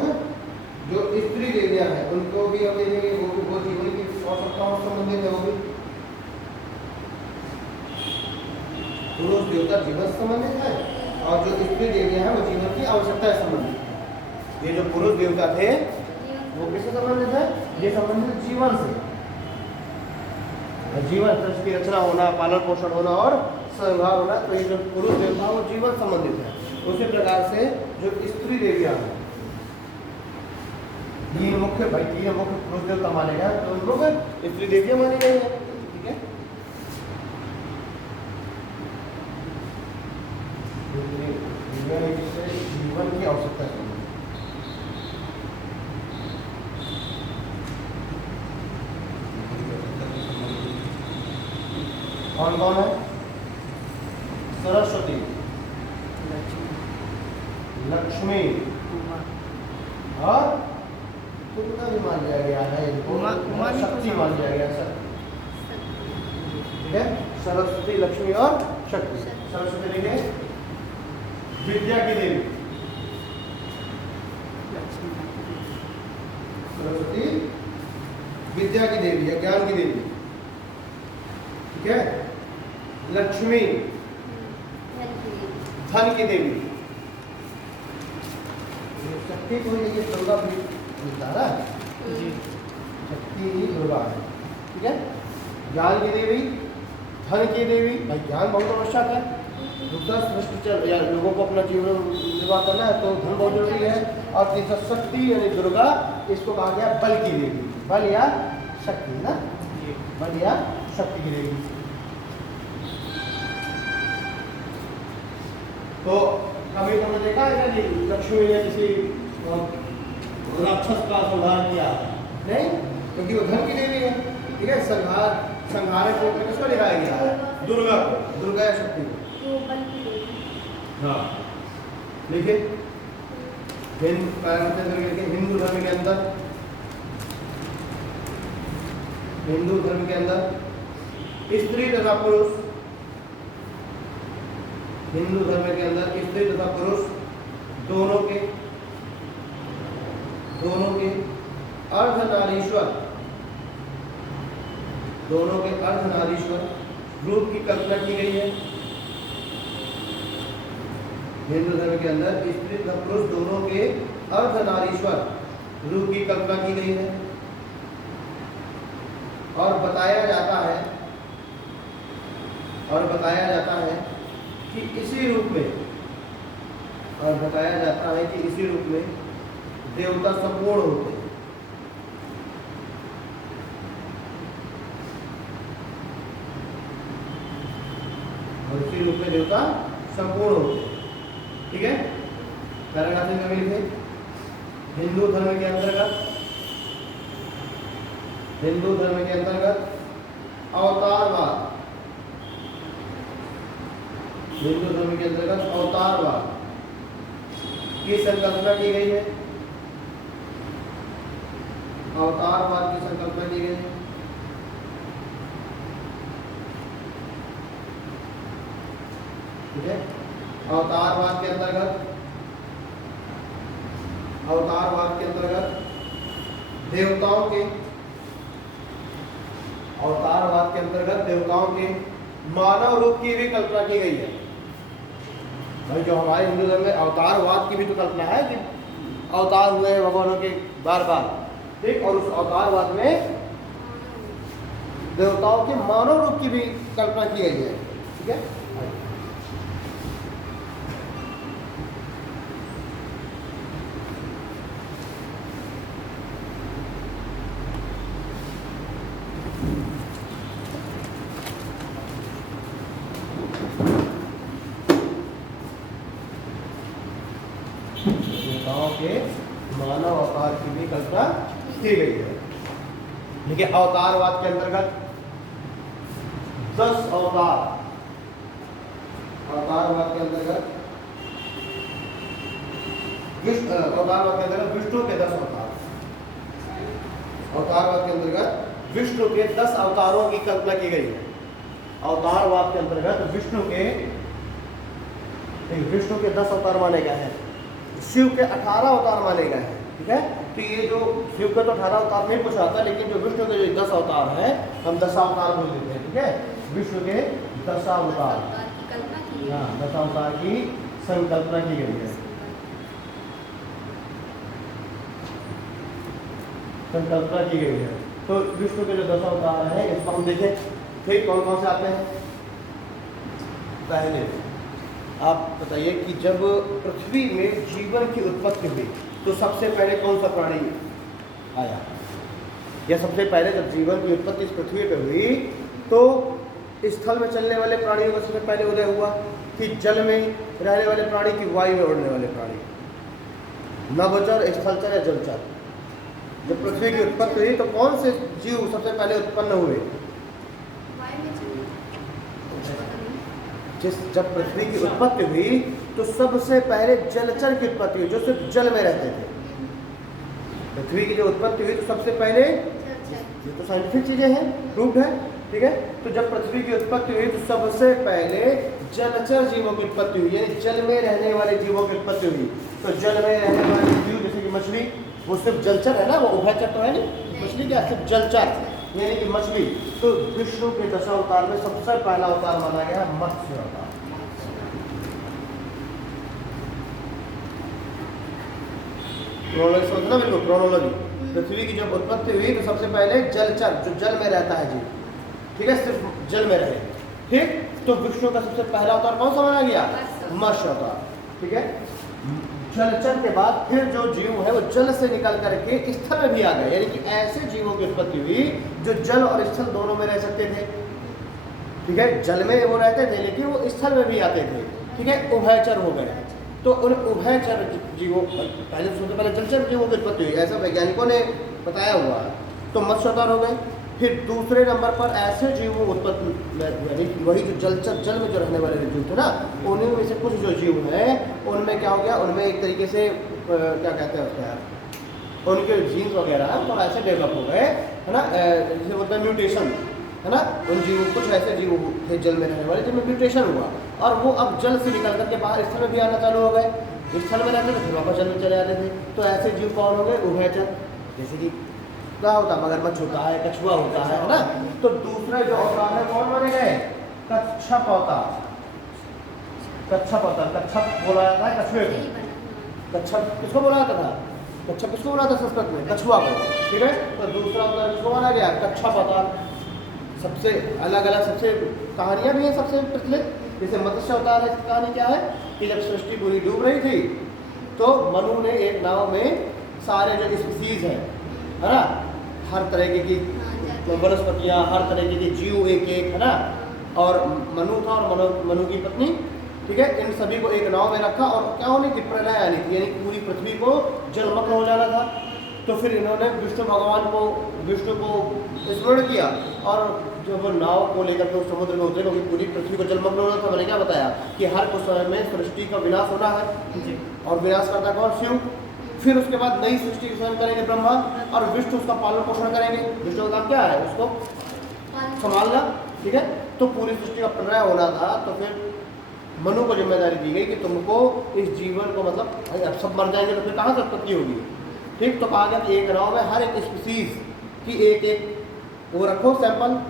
जो स्त्री देवियां हैं उनको भी हम देखेंगे, वो जीवन की आवश्यकताओं से संबंधित है। वो भी पुरुष देवता जीवन से संबंधित है और जो स्त्री देवियां हैं वो जीवन की आवश्यकता से संबंधित है। ये जो पुरुष देवता थे वो किससे संबंधित है, ये संबंधित जीवन से, जीवन सृष्टि की रचना होना, पालन पोषण होना और संहार होना। तो ये जो पुरुष देवता वो जीवन संबंधित है। उसी प्रकार से जो स्त्री देवियां हैं, 3 मुख्य पुरुष देवता माने गए, तो उन लोग स्त्री देवियां मानी गई है, ठीक है। जीवन की आवश्यकता है। कौन कौन है, सरस्वती, लक्ष्मी और दुर्गा भी मान लिया गया है, शक्ति मान लिया गया सर, ठीक है। सरस्वती, लक्ष्मी और शक्ति। सरस्वती लिखे विद्या की देवी, सरस्वती विद्या की देवी है, ज्ञान की देवी, ठीक है। लक्ष्मी धन की देवी, शक्ति को ये दुर्गा भी मिलता है, शक्ति ही दुर्गा है, ठीक है। ज्ञान की देवी, धन की देवी, भाई ज्ञान बहुत आवश्यक है, दूसरा सृष्टि या लोगों को अपना जीवन निर्वाह करना है तो धन बहुत जरूरी है। और तीसरा शक्ति यानी दुर्गा, इसको कहा गया बल की देवी, बल या शक्ति ना, बल या शक्ति की देवी। तो कभी तुमने देखा है कि लक्ष्मी ने किसी राक्षस का संहार किया नहीं, क्योंकि वो धन की देवी है, ठीक है। संहार को किसको दिखाया गया है, दुर्गा को, दुर्गा या शक्ति को। हाँ देखिए हिंदू धर्म के अंदर, हिंदू धर्म के अंदर स्त्री तथा पुरुष, हिंदू धर्म के अंदर स्त्री तथा पुरुष दोनों के अर्धनारीश्वर, दोनों के अर्धनारीश्वर रूप की कल्पना की गई है। हिंदू धर्म के अंदर स्त्री तथा पुरुष दोनों के अर्धनारीश्वर रूप की कल्पना की गई है और बताया जाता है कि इसी रूप में देवता संपूर्ण होते हैं। और इसी रूप में देवता संपूर्ण होते हैं। ठीक है, पैराग्राफ में लिखे हिंदू धर्म के अंतर्गत अवतारवाद की संकल्पना की गई है। ठीक है, अवतारवाद के अंतर्गत देवताओं के मानव रूप की भी कल्पना की गई है। भाई जो हमारे हिंदू धर्म में अवतारवाद की भी तो कल्पना है कि अवतार हुए हैं भगवानों के बार बार, ठीक, और उस अवतारवाद में देवताओं के मानव रूप की भी कल्पना की गई है। ठीक है, देवताओं के मानव अवतार की भी कल्पना की गई है। देखिए, अवतारवाद के अंतर्गत 10 अवतार, अवतारवाद के अंतर्गत विष्णु के 10 अवतार, अवतारवाद के अंतर्गत विष्णु के 10 अवतारों की कल्पना की गई है। अवतारवाद के अंतर्गत विष्णु के 10 अवतार माने गए हैं, शिव के 18 अवतार माने गए हैं। ठीक है, तो ये जो शिव के तो 18 अवतार नहीं पूछा था, लेकिन जो विष्णु के जो 10 अवतार हैं हम 10 अवतार बोल देते हैं। ठीक है, विष्णु के 10 अवतार, हाँ, 10 अवतार की संकल्पना की गई है। तो विष्णु के जो 10 अवतार हैं इसको हम देखें, ठीक, कौन कौन से आते हैं। पहले आप बताइए कि जब पृथ्वी में जीवन की उत्पत्ति हुई तो सबसे पहले कौन सा प्राणी आया, या सबसे पहले जब जीवन की उत्पत्ति इस पृथ्वी पे हुई तो स्थल में चलने वाले प्राणियों का सबसे पहले उदय हुआ, कि जल में रहने वाले प्राणी, की वायु में उड़ने वाले प्राणी, नभचर, स्थलचर या जलचर। जब पृथ्वी की उत्पत्ति हुई तो कौन से जीव सबसे पहले उत्पन्न हुए। जब पृथ्वी की उत्पत्ति हुई तो सबसे पहले जलचर की उत्पत्ति हुई, जो सिर्फ जल में रहते थे। पृथ्वी की जो उत्पत्ति हुई तो सबसे पहले, ये तो साइंटिफिक चीजें हैं, प्रूव्ड है। ठीक है, तो जब पृथ्वी की उत्पत्ति हुई तो सबसे पहले जलचर जीवों की उत्पत्ति हुई, यानी जल में रहने वाले जीवों की उत्पत्ति हुई। तो जल में रहने वाले जीव जैसे कि मछली, वो सिर्फ जलचर है ना, वो उभयचर तो है नहीं, मछली क्या सिर्फ जलचर यानी कि मछली। तो विष्णु के 10 अवतार में सबसे पहला अवतार माना गया मत्स्य अवतार। क्रोनोलॉजी समझना बिल्कुल, क्रोनोलॉजी। पृथ्वी की जब उत्पत्ति हुई तो सबसे पहले जलचर, जो जल में रहता है जीव, ठीक है, सिर्फ जल में रहे, ठीक, तो विष्णु का सबसे पहला अवतार कौन सा माना गया, मत्स्य अवतार। ठीक है, जलचर के बाद फिर जो जीव है वो जल से निकल करके स्थल में भी आ गए, यानी कि ऐसे जीवों की उत्पत्ति हुई जो जल और स्थल दोनों में रह सकते थे। ठीक है, जल में वो रहते थे लेकिन वो स्थल में भी आते थे। ठीक है, उभयचर हो गए। तो उन उभयचर जीवों, पहले सबसे पहले जलचर जीवों की उत्पत्ति हुई, ऐसा वैज्ञानिकों ने बताया हुआ है, तो मत्स्य अवतार हो गए। फिर दूसरे नंबर पर ऐसे जीवों उत्पत्ति, यानी वही जो जलचर, जल में जो रहने वाले जीव थे ना, उन्हीं में से कुछ जो जीव हैं उनमें क्या हो गया, उनमें एक तरीके से क्या कहते हैं उसका, उनके जीन्स वगैरह तो ऐसे डेवलप हो गए, है ना, जैसे बोलते हैं म्यूटेशन, है ना, उन जीवों, कुछ ऐसे जीव थे जल में रहने वाले जिनमें म्यूटेशन हुआ और वो अब जल से निकल करके बाहर स्थल में भी आना चालू हो गए। स्थल में रहते थे फिर वापस जल में चले आते थे। तो ऐसे जीव कौन हो गए, उभयचर। जैसे कि क्या होता है, मगरमच्छ होता है, कछुआ होता है ना। तो दूसरा जो अवतार है कौन माने गए, कच्छप अवतार। कच्छप होता है, कच्छप बोला जाता है कछुए को। यही बना, हाँ। कच्छप किसको बोला जाता था? कच्छप किसको बोला था संस्कृत में? कछुआ को, ठीक है। तो दूसरा अवतार किसको माना गया? कच्छप अवतार। सबसे अलग अलग सबसे कहानियाँ भी हैं सबसे प्रचलित। जैसे मत्स्य अवतार है, इसकी कहानी क्या है कि जब सृष्टि पूरी डूब रही थी तो मनु ने एक नाव में सारे जो स्पीसीज हैं, है ना, हर तरह की हाँ, जाते हैं। वनस्पतियाँ, हर तरह के जीव एक एक, है ना, और मनु था और मनु की पत्नी, ठीक है, इन सभी को एक नाव में रखा और क्या होने की प्रलय आनी थी, यानी पूरी पृथ्वी को जलमग्न हो जाना था। तो फिर इन्होंने विष्णु को स्मरण किया और जब वो नाव को लेकर के उस समुद्र में उतरे, क्योंकि पूरी पृथ्वी को जलमग्न होना था। मैंने क्या बताया कि हर कुछ समय में सृष्टि का विनाश होना है जी। और विनाश करता कौन? शिव। फिर उसके बाद नई सृष्टि स्वयं करेंगे ब्रह्मा और विष्णु उसका पालन पोषण करेंगे। विष्णु का काम क्या है? उसको संभालना, ठीक है। तो पूरी सृष्टि का प्रलय होना था, तो फिर मनु को जिम्मेदारी दी गई कि तुमको इस जीवन को, मतलब अब सब मर जाएंगे तो फिर कहाँ से उत्पत्ति होगी, ठीक। तो कहा गया कि एक नाव में हर एक स्पीसीज की एक एक वो रखो सैंपल,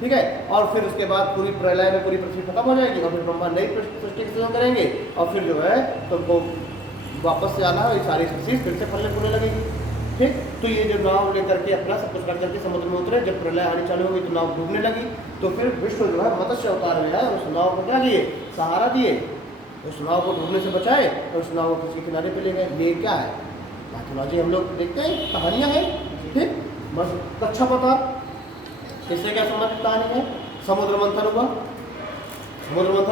ठीक है। और फिर उसके बाद पूरी प्रलय में पूरी पृथ्वी खत्म हो जाएगी और फिर ब्रह्मा नई सृष्टि सृजन करेंगे और फिर जो है तुमको वापस से आना है, ये सारी स्पीसीज फिर से फलने फूलने लगेगी, ठीक। तो ये जो नाव लेकर के अपना सब कुछ रख करके समुद्र में उतरे, जब प्रलय आनी चालू हो गई तो नाव डूबने लगी। तो फिर विष्णु जो है मत्स्य अवतार में आए और उस नाव को क्या दिए? सहारा दिए, उस नाव को डूबने से बचाए और उस नाव को किसी किनारे पे ले गए। ये क्या है? माइथोलॉजी हम लोग देखते हैं, कहानियाँ हैं, ठीक। बस कच्छप अवतार इससे क्या संबंधित कहानी है? समुद्र मंथन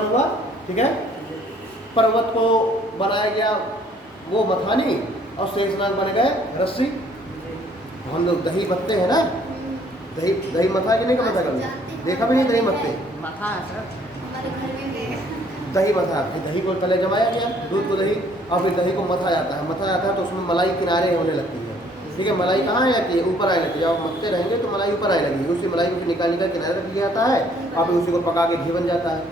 हुआ, ठीक है। पर्वत को बनाया गया वो मथानी और शेषनाग बन गए रस्सी। हम लोग दही मथते हैं ना, दही मथा कि नहीं का मथा कभी देखा भी नहीं? दही मथते मथा है सर, हमारे घर में भी है। दही मथा, दही को पहले जमाया गया, दूध को दही, और फिर दही को मथा जाता है तो उसमें मलाई किनारे होने लगती है, ठीक है। मलाई कहाँ आ जाती है? ऊपर आने लगती है। जब मथते रहेंगे तो मलाई ऊपर आने लगेगी, उसी मलाई को निकाल किनारे रख दिया जाता है और फिर उसी को पका के घी बन जाता है,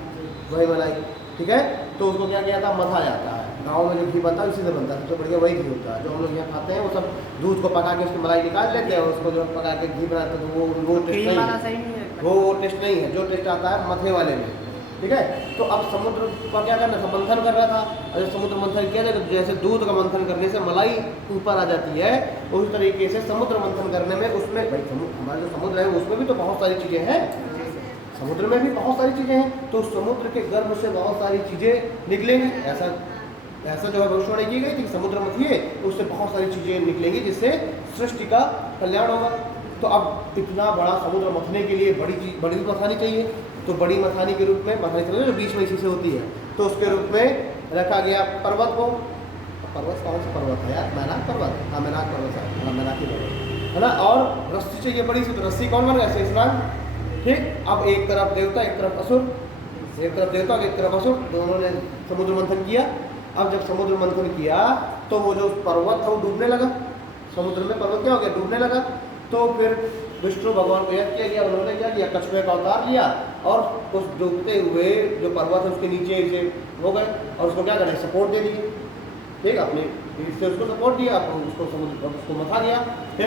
वही मलाई, ठीक है। तो उसको क्या किया था? मथा जाता है। गाँव में जो घी बनता है उसी से बनता है, तो बढ़िया वही घी होता है। जो हम लोग यहाँ खाते हैं वो सब दूध को पका के उसकी मलाई निकाल लेते हैं, उसको जो पका के घी बनाते हैं तो वो टेस्ट क्रीम नहीं वाला है, सही नहीं है। वो टेस्ट नहीं है। जो टेस्ट आता है मथे वाले में, ठीक है। तो अब समुद्र का क्या करना था? मंथन कर रहा था। और जब समुद्र मंथन किया जाए तो जैसे दूध का मंथन करने से मलाई ऊपर आ जाती है, उस तरीके से समुद्र मंथन करने में उसमें भाई हमारा जो समुद्र है उसमें भी तो बहुत सारी चीज़ें हैं, समुद्र में भी बहुत सारी चीज़ें हैं। तो समुद्र के गर्भ से बहुत सारी चीज़ें निकलेंगी। ऐसा जो है भविष्यवाणी की गई थी कि समुद्र मथिए, उससे बहुत सारी चीज़ें निकलेंगी जिससे सृष्टि का कल्याण होगा। तो अब इतना बड़ा समुद्र मथने के लिए बड़ी मथानी चाहिए। तो बड़ी मथानी के रूप में मथानी जो बीच में इसी से होती है, तो उसके रूप में रखा गया पर्वत को। पर्वत कौन सा पर्वत है यार? मैनाक पर्वत, हाँ मैनाक पर्वत है, हाँ मैनाकी पर्वत है ना। और रस्सी चाहिए बड़ी सी, तो रस्सी कौन बन गया? शेषनाग, ठीक। अब एक तरफ देवता एक तरफ असुर, एक तरफ असुर, दोनों ने समुद्र मंथन किया। अब जब समुद्र मंथन किया तो वो जो पर्वत था वो डूबने लगा, समुद्र में पर्वत क्या हो गया? डूबने लगा। तो फिर विष्णु भगवान को याद किया गया, उन्होंने क्या किया? कछुए का अवतार लिया और उस डूबते हुए जो पर्वत है उसके नीचे से हो गए और उसको क्या करें? सपोर्ट दे दिए, ठीक। अपने से उसको सपोर्ट दिया, उसको समुद्र उसको मथा दिया, फिर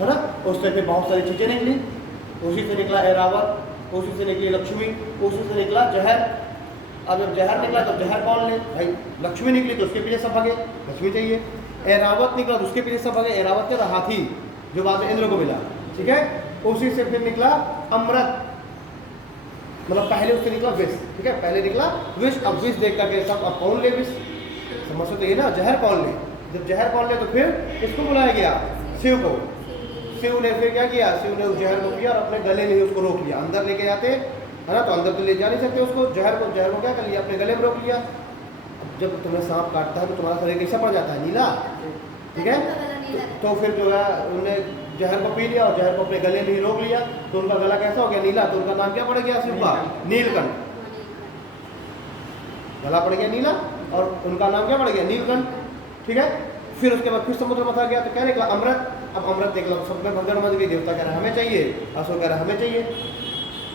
है ना। उससे फिर बहुत सारी चीज़ें निकली, उसी से निकला ऐरावत, उसी से निकली लक्ष्मी, उसी से निकला जहर। अब जब जहर निकला तो जहर कौन ले? भाई लक्ष्मी निकली तो उसके पीछे सब भागे, लक्ष्मी चाहिए। ऐरावत निकला तो उसके पीछे सब भागे, ऐरावत क्या था? हाथी, जो बाद में इंद्र को मिला, ठीक है। उसी से फिर निकला अमृत, मतलब पहले उससे निकला विष, ठीक है, पहले निकला विष। अब विष देख करके सब अब कौन ले विष? समझ तो ये ना, जहर कौन ले? जब जहर कौन ले तो फिर किसको बुलाया गया? शिव को। शिव ने फिर क्या किया? शिव ने उस जहर को किया और अपने गले में ही उसको रोक लिया। अंदर लेके जाते है ना, तो अंदर तो ले जा नहीं सकते उसको, जहर को क्या कर लिया? अपने गले में रोक लिया। जब तुम्हें सांप काटता है तो तुम्हारा शरीर कैसा पड़ जाता है? नीला, ठीक है। तो फिर जो है उन्होंने जहर को पी लिया और जहर को अपने गले में ही रोक लिया, तो उनका गला कैसा हो गया? नीला। तो उनका नाम क्या पड़ गया? शिव का नीलकंठ, गला पड़ गया नीला और उनका नाम क्या पड़ गया? नीलकंठ, ठीक है। फिर उसके बाद फिर समुद्र मथा गया तो क्या निकला? अमृत। अब अमृत निकला, सब में भगदड़ मच गई, देवता कह रहा हमें चाहिए, असुर कह रहा हमें चाहिए,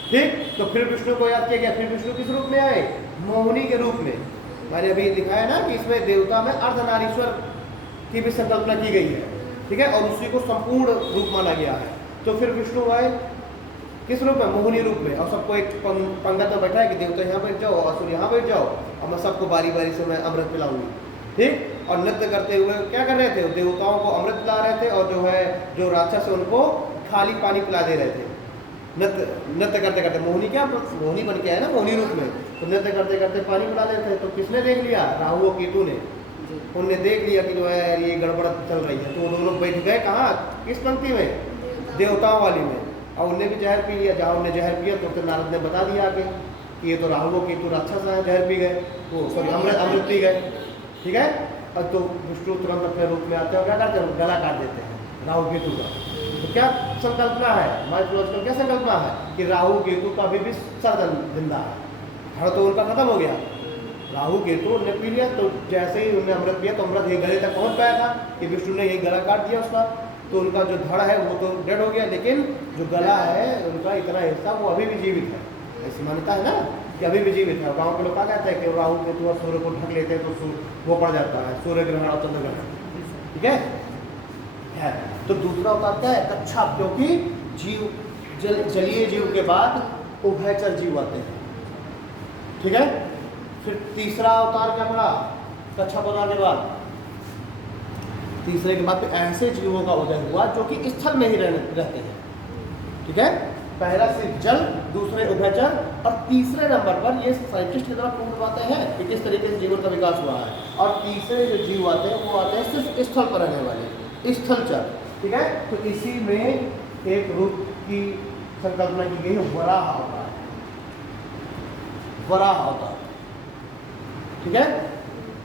ठीक। तो फिर विष्णु को याद किया गया। फिर विष्णु किस रूप में आए? मोहिनी के रूप में। मैंने अभी दिखाया ना कि इसमें देवता में अर्धनारीश्वर की भी संकल्पना की गई है, ठीक है, और उसी को संपूर्ण रूप माना गया है। तो फिर विष्णु आए किस रूप में? मोहिनी रूप में। और सबको एक पंगत में बैठा है कि देवता यहाँ बैठ जाओ, असुर यहाँ बैठ जाओ, और मैं सबको बारी बारी से मैं अमृत पिलाऊंगी, ठीक। और नृत्य करते हुए क्या कर रहे थे? देवताओं को अमृत पिला रहे थे, और जो है जो राक्षस है उनको खाली पानी पिला दे रहे थे। नृत्य करते करते, मोहिनी क्या, मोहिनी बन के आया ना मोहिनी रूप में, तो नृत्य करते करते पानी पिला रहे थे। तो किसने देख लिया? राहु और केतु ने। उनने देख लिया कि जो है ये गड़बड़ चल रही है, तो वो दोनों बैठ गए कहाँ? किस पंक्ति में? देवताओं वाली में। और उनने भी जहर पी लिया। जहाँ उनने जहर पिया तो नारद ने बता दिया आगे कि ये तो राहु और केतु राक्षस हैं, जहर पी गए, वो सॉरी अमृत पी गए, ठीक है। और तो विष्णु तुरंत अपने रूप में आते हैं और क्या करते हैं? गला काट देते हैं राहु केतु का। तो क्या संकल्पना है? माइथोलॉजिकल क्या संकल्पना है कि राहु केतु का अभी भी सर जिंदा है, हर तो उनका खत्म हो गया। राहु केतु उनने पी लिया, तो जैसे ही उनने अमृत पिया तो अमृत ये गले तक पहुंच पाया था कि विष्णु ने यही गला काट दिया उसका, तो उनका जो धड़ है वो तो डेड हो गया, लेकिन जो गला है उनका इतना हिस्सा वो अभी भी जीवित है। ऐसी मान्यता है ना कि अभी भी जीवित है। गाँव के लोग क्या कहते हैं कि राहु केतु और सूर्य को ढक लेते हैं तो वो पड़ जाता है, सूर्य ग्रहण और चंद्र ग्रहण, ठीक है। तो दूसरा अवतार क्या है? कच्छप, क्योंकि जीव जलीय जीव के बाद उभयचर जीव आते हैं, ठीक है। फिर तीसरा अवतार क्या पड़ा? कच्छप अवतार के बाद तीसरे के बाद ऐसे जीवों का उदय हुआ जो कि स्थल में ही रहते हैं, ठीक है। पहला सिर्फ जल, दूसरे उभयचर, और तीसरे नंबर पर ये साइंटिस्ट की तरफ प्रूव पाते हैं कि किस तरीके से जीवन का विकास हुआ है। और तीसरे जो जीव आते हैं वो आते हैं सिर्फ स्थल पर रहने वाले, स्थलचर, ठीक है। तो इसी में एक रूप की संकल्पना की गई है, वराह अवतार, वराह अवतार, ठीक है।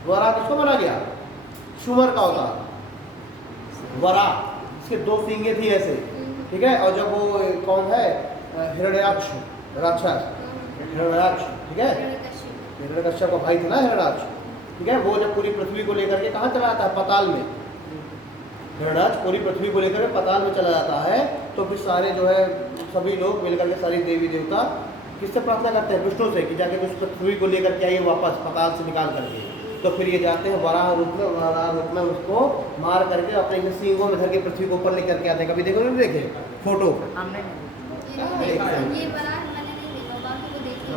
वराह किसको माना गया? सुमर का अवतार वराह, इसके दो सींगे थी ऐसे, ठीक है। और जब वो कौन है? हिरण्याक्ष राक्षस, हिरण्याक्ष, ठीक है। हिरण्यकश्यप का भाई था ना हिरण्याक्ष, ठीक है। वो जब पूरी पृथ्वी को लेकर के कहाँ चला जाता है? पाताल में। हिरण्याक्ष पूरी पृथ्वी को लेकर पाताल में चला जाता है, तो फिर सारे जो है सभी लोग मिलकर के सारी देवी देवता किससे प्रार्थना करते हैं? विष्णु से, कि जाके उस पृथ्वी को लेकर के आइए वापस पाताल से निकाल करके। तो फिर ये जाते हैं वराह रूप में, वराह रूप में उसको मार करके अपने सींगों में धर के पृथ्वी को ऊपर लेकर के आते हैं। कभी देखो नहीं देखे फोटो? हमने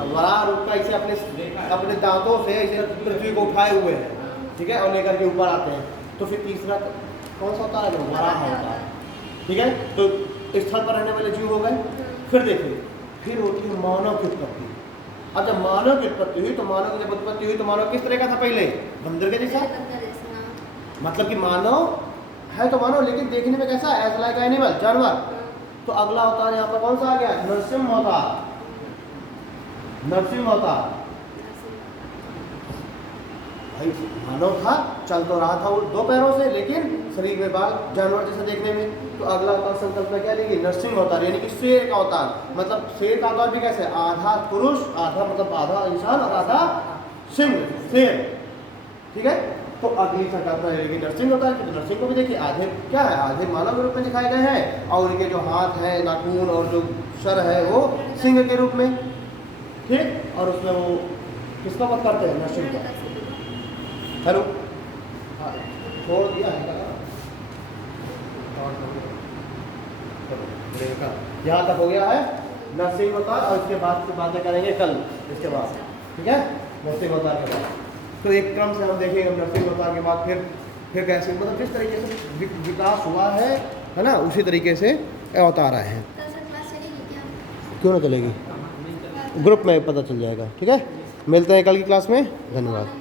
वराह रूप का इसे अपने दांतों से इसे पृथ्वी को उठाए हुए हैं, ठीक है, और लेकर के ऊपर आते हैं। तो फिर तीसरा कौन सा होता है? वराह होता है, ठीक है। तो स्थल पर रहने वाले जीव हो गए। फिर देखिए, फिर होती है मानव की उत्पत्ति। अब जब मानव की उत्पत्ति हुई तो मानव की जब उत्पत्ति हुई तो मानव किस तरह का था? पहले बंदर के जैसा, मतलब कि मानव है तो मानव, लेकिन देखने में कैसा? एज लाइक एनिमल, जानवर। तो अगला अवतार यहाँ पर कौन सा आ गया? नरसिंह अवतार, नरसिंह अवतार। भाई मानव था, चल तो रहा था वो दो पैरों से, लेकिन शरीर में बाल, जानवर जैसे देखने में। तो अगला अवतार संकल्पना क्या लेगी? नरसिंह अवतार, यानी कि शेर का अवतार। मतलब शेर का अवतार भी कैसे? आधा पुरुष, आधा मतलब आधा इंसान और आधा सिंह, शेर, ठीक है। तो अगली संकल्पना लेगी नरसिंह अवतार की। तो नरसिंह को भी देखिए आधे क्या है? आधे मानव के रूप में दिखाए गए हैं, और उनके जो हाथ है, नाखून और जो सर है वो सिंह के रूप में, ठीक। और उसमें वो किसका वध करते हैं? नरसिंह का। हेलो, हाँ छोड़ दिया है यहाँ तक हो गया है नरसिंह अवतार। और इसके बाद की बातें करेंगे कल, इसके बाद, ठीक है, नरसिंह अवतार के बाद। तो एक क्रम से हम देखेंगे नरसिंह अवतार के बाद फिर कैसे, मतलब जिस तरीके से विकास हुआ है ना, उसी तरीके से अवतार आए हैं। क्यों ना चलेगी, ग्रुप में पता चल जाएगा, ठीक है। मिलते हैं कल की क्लास में, धन्यवाद।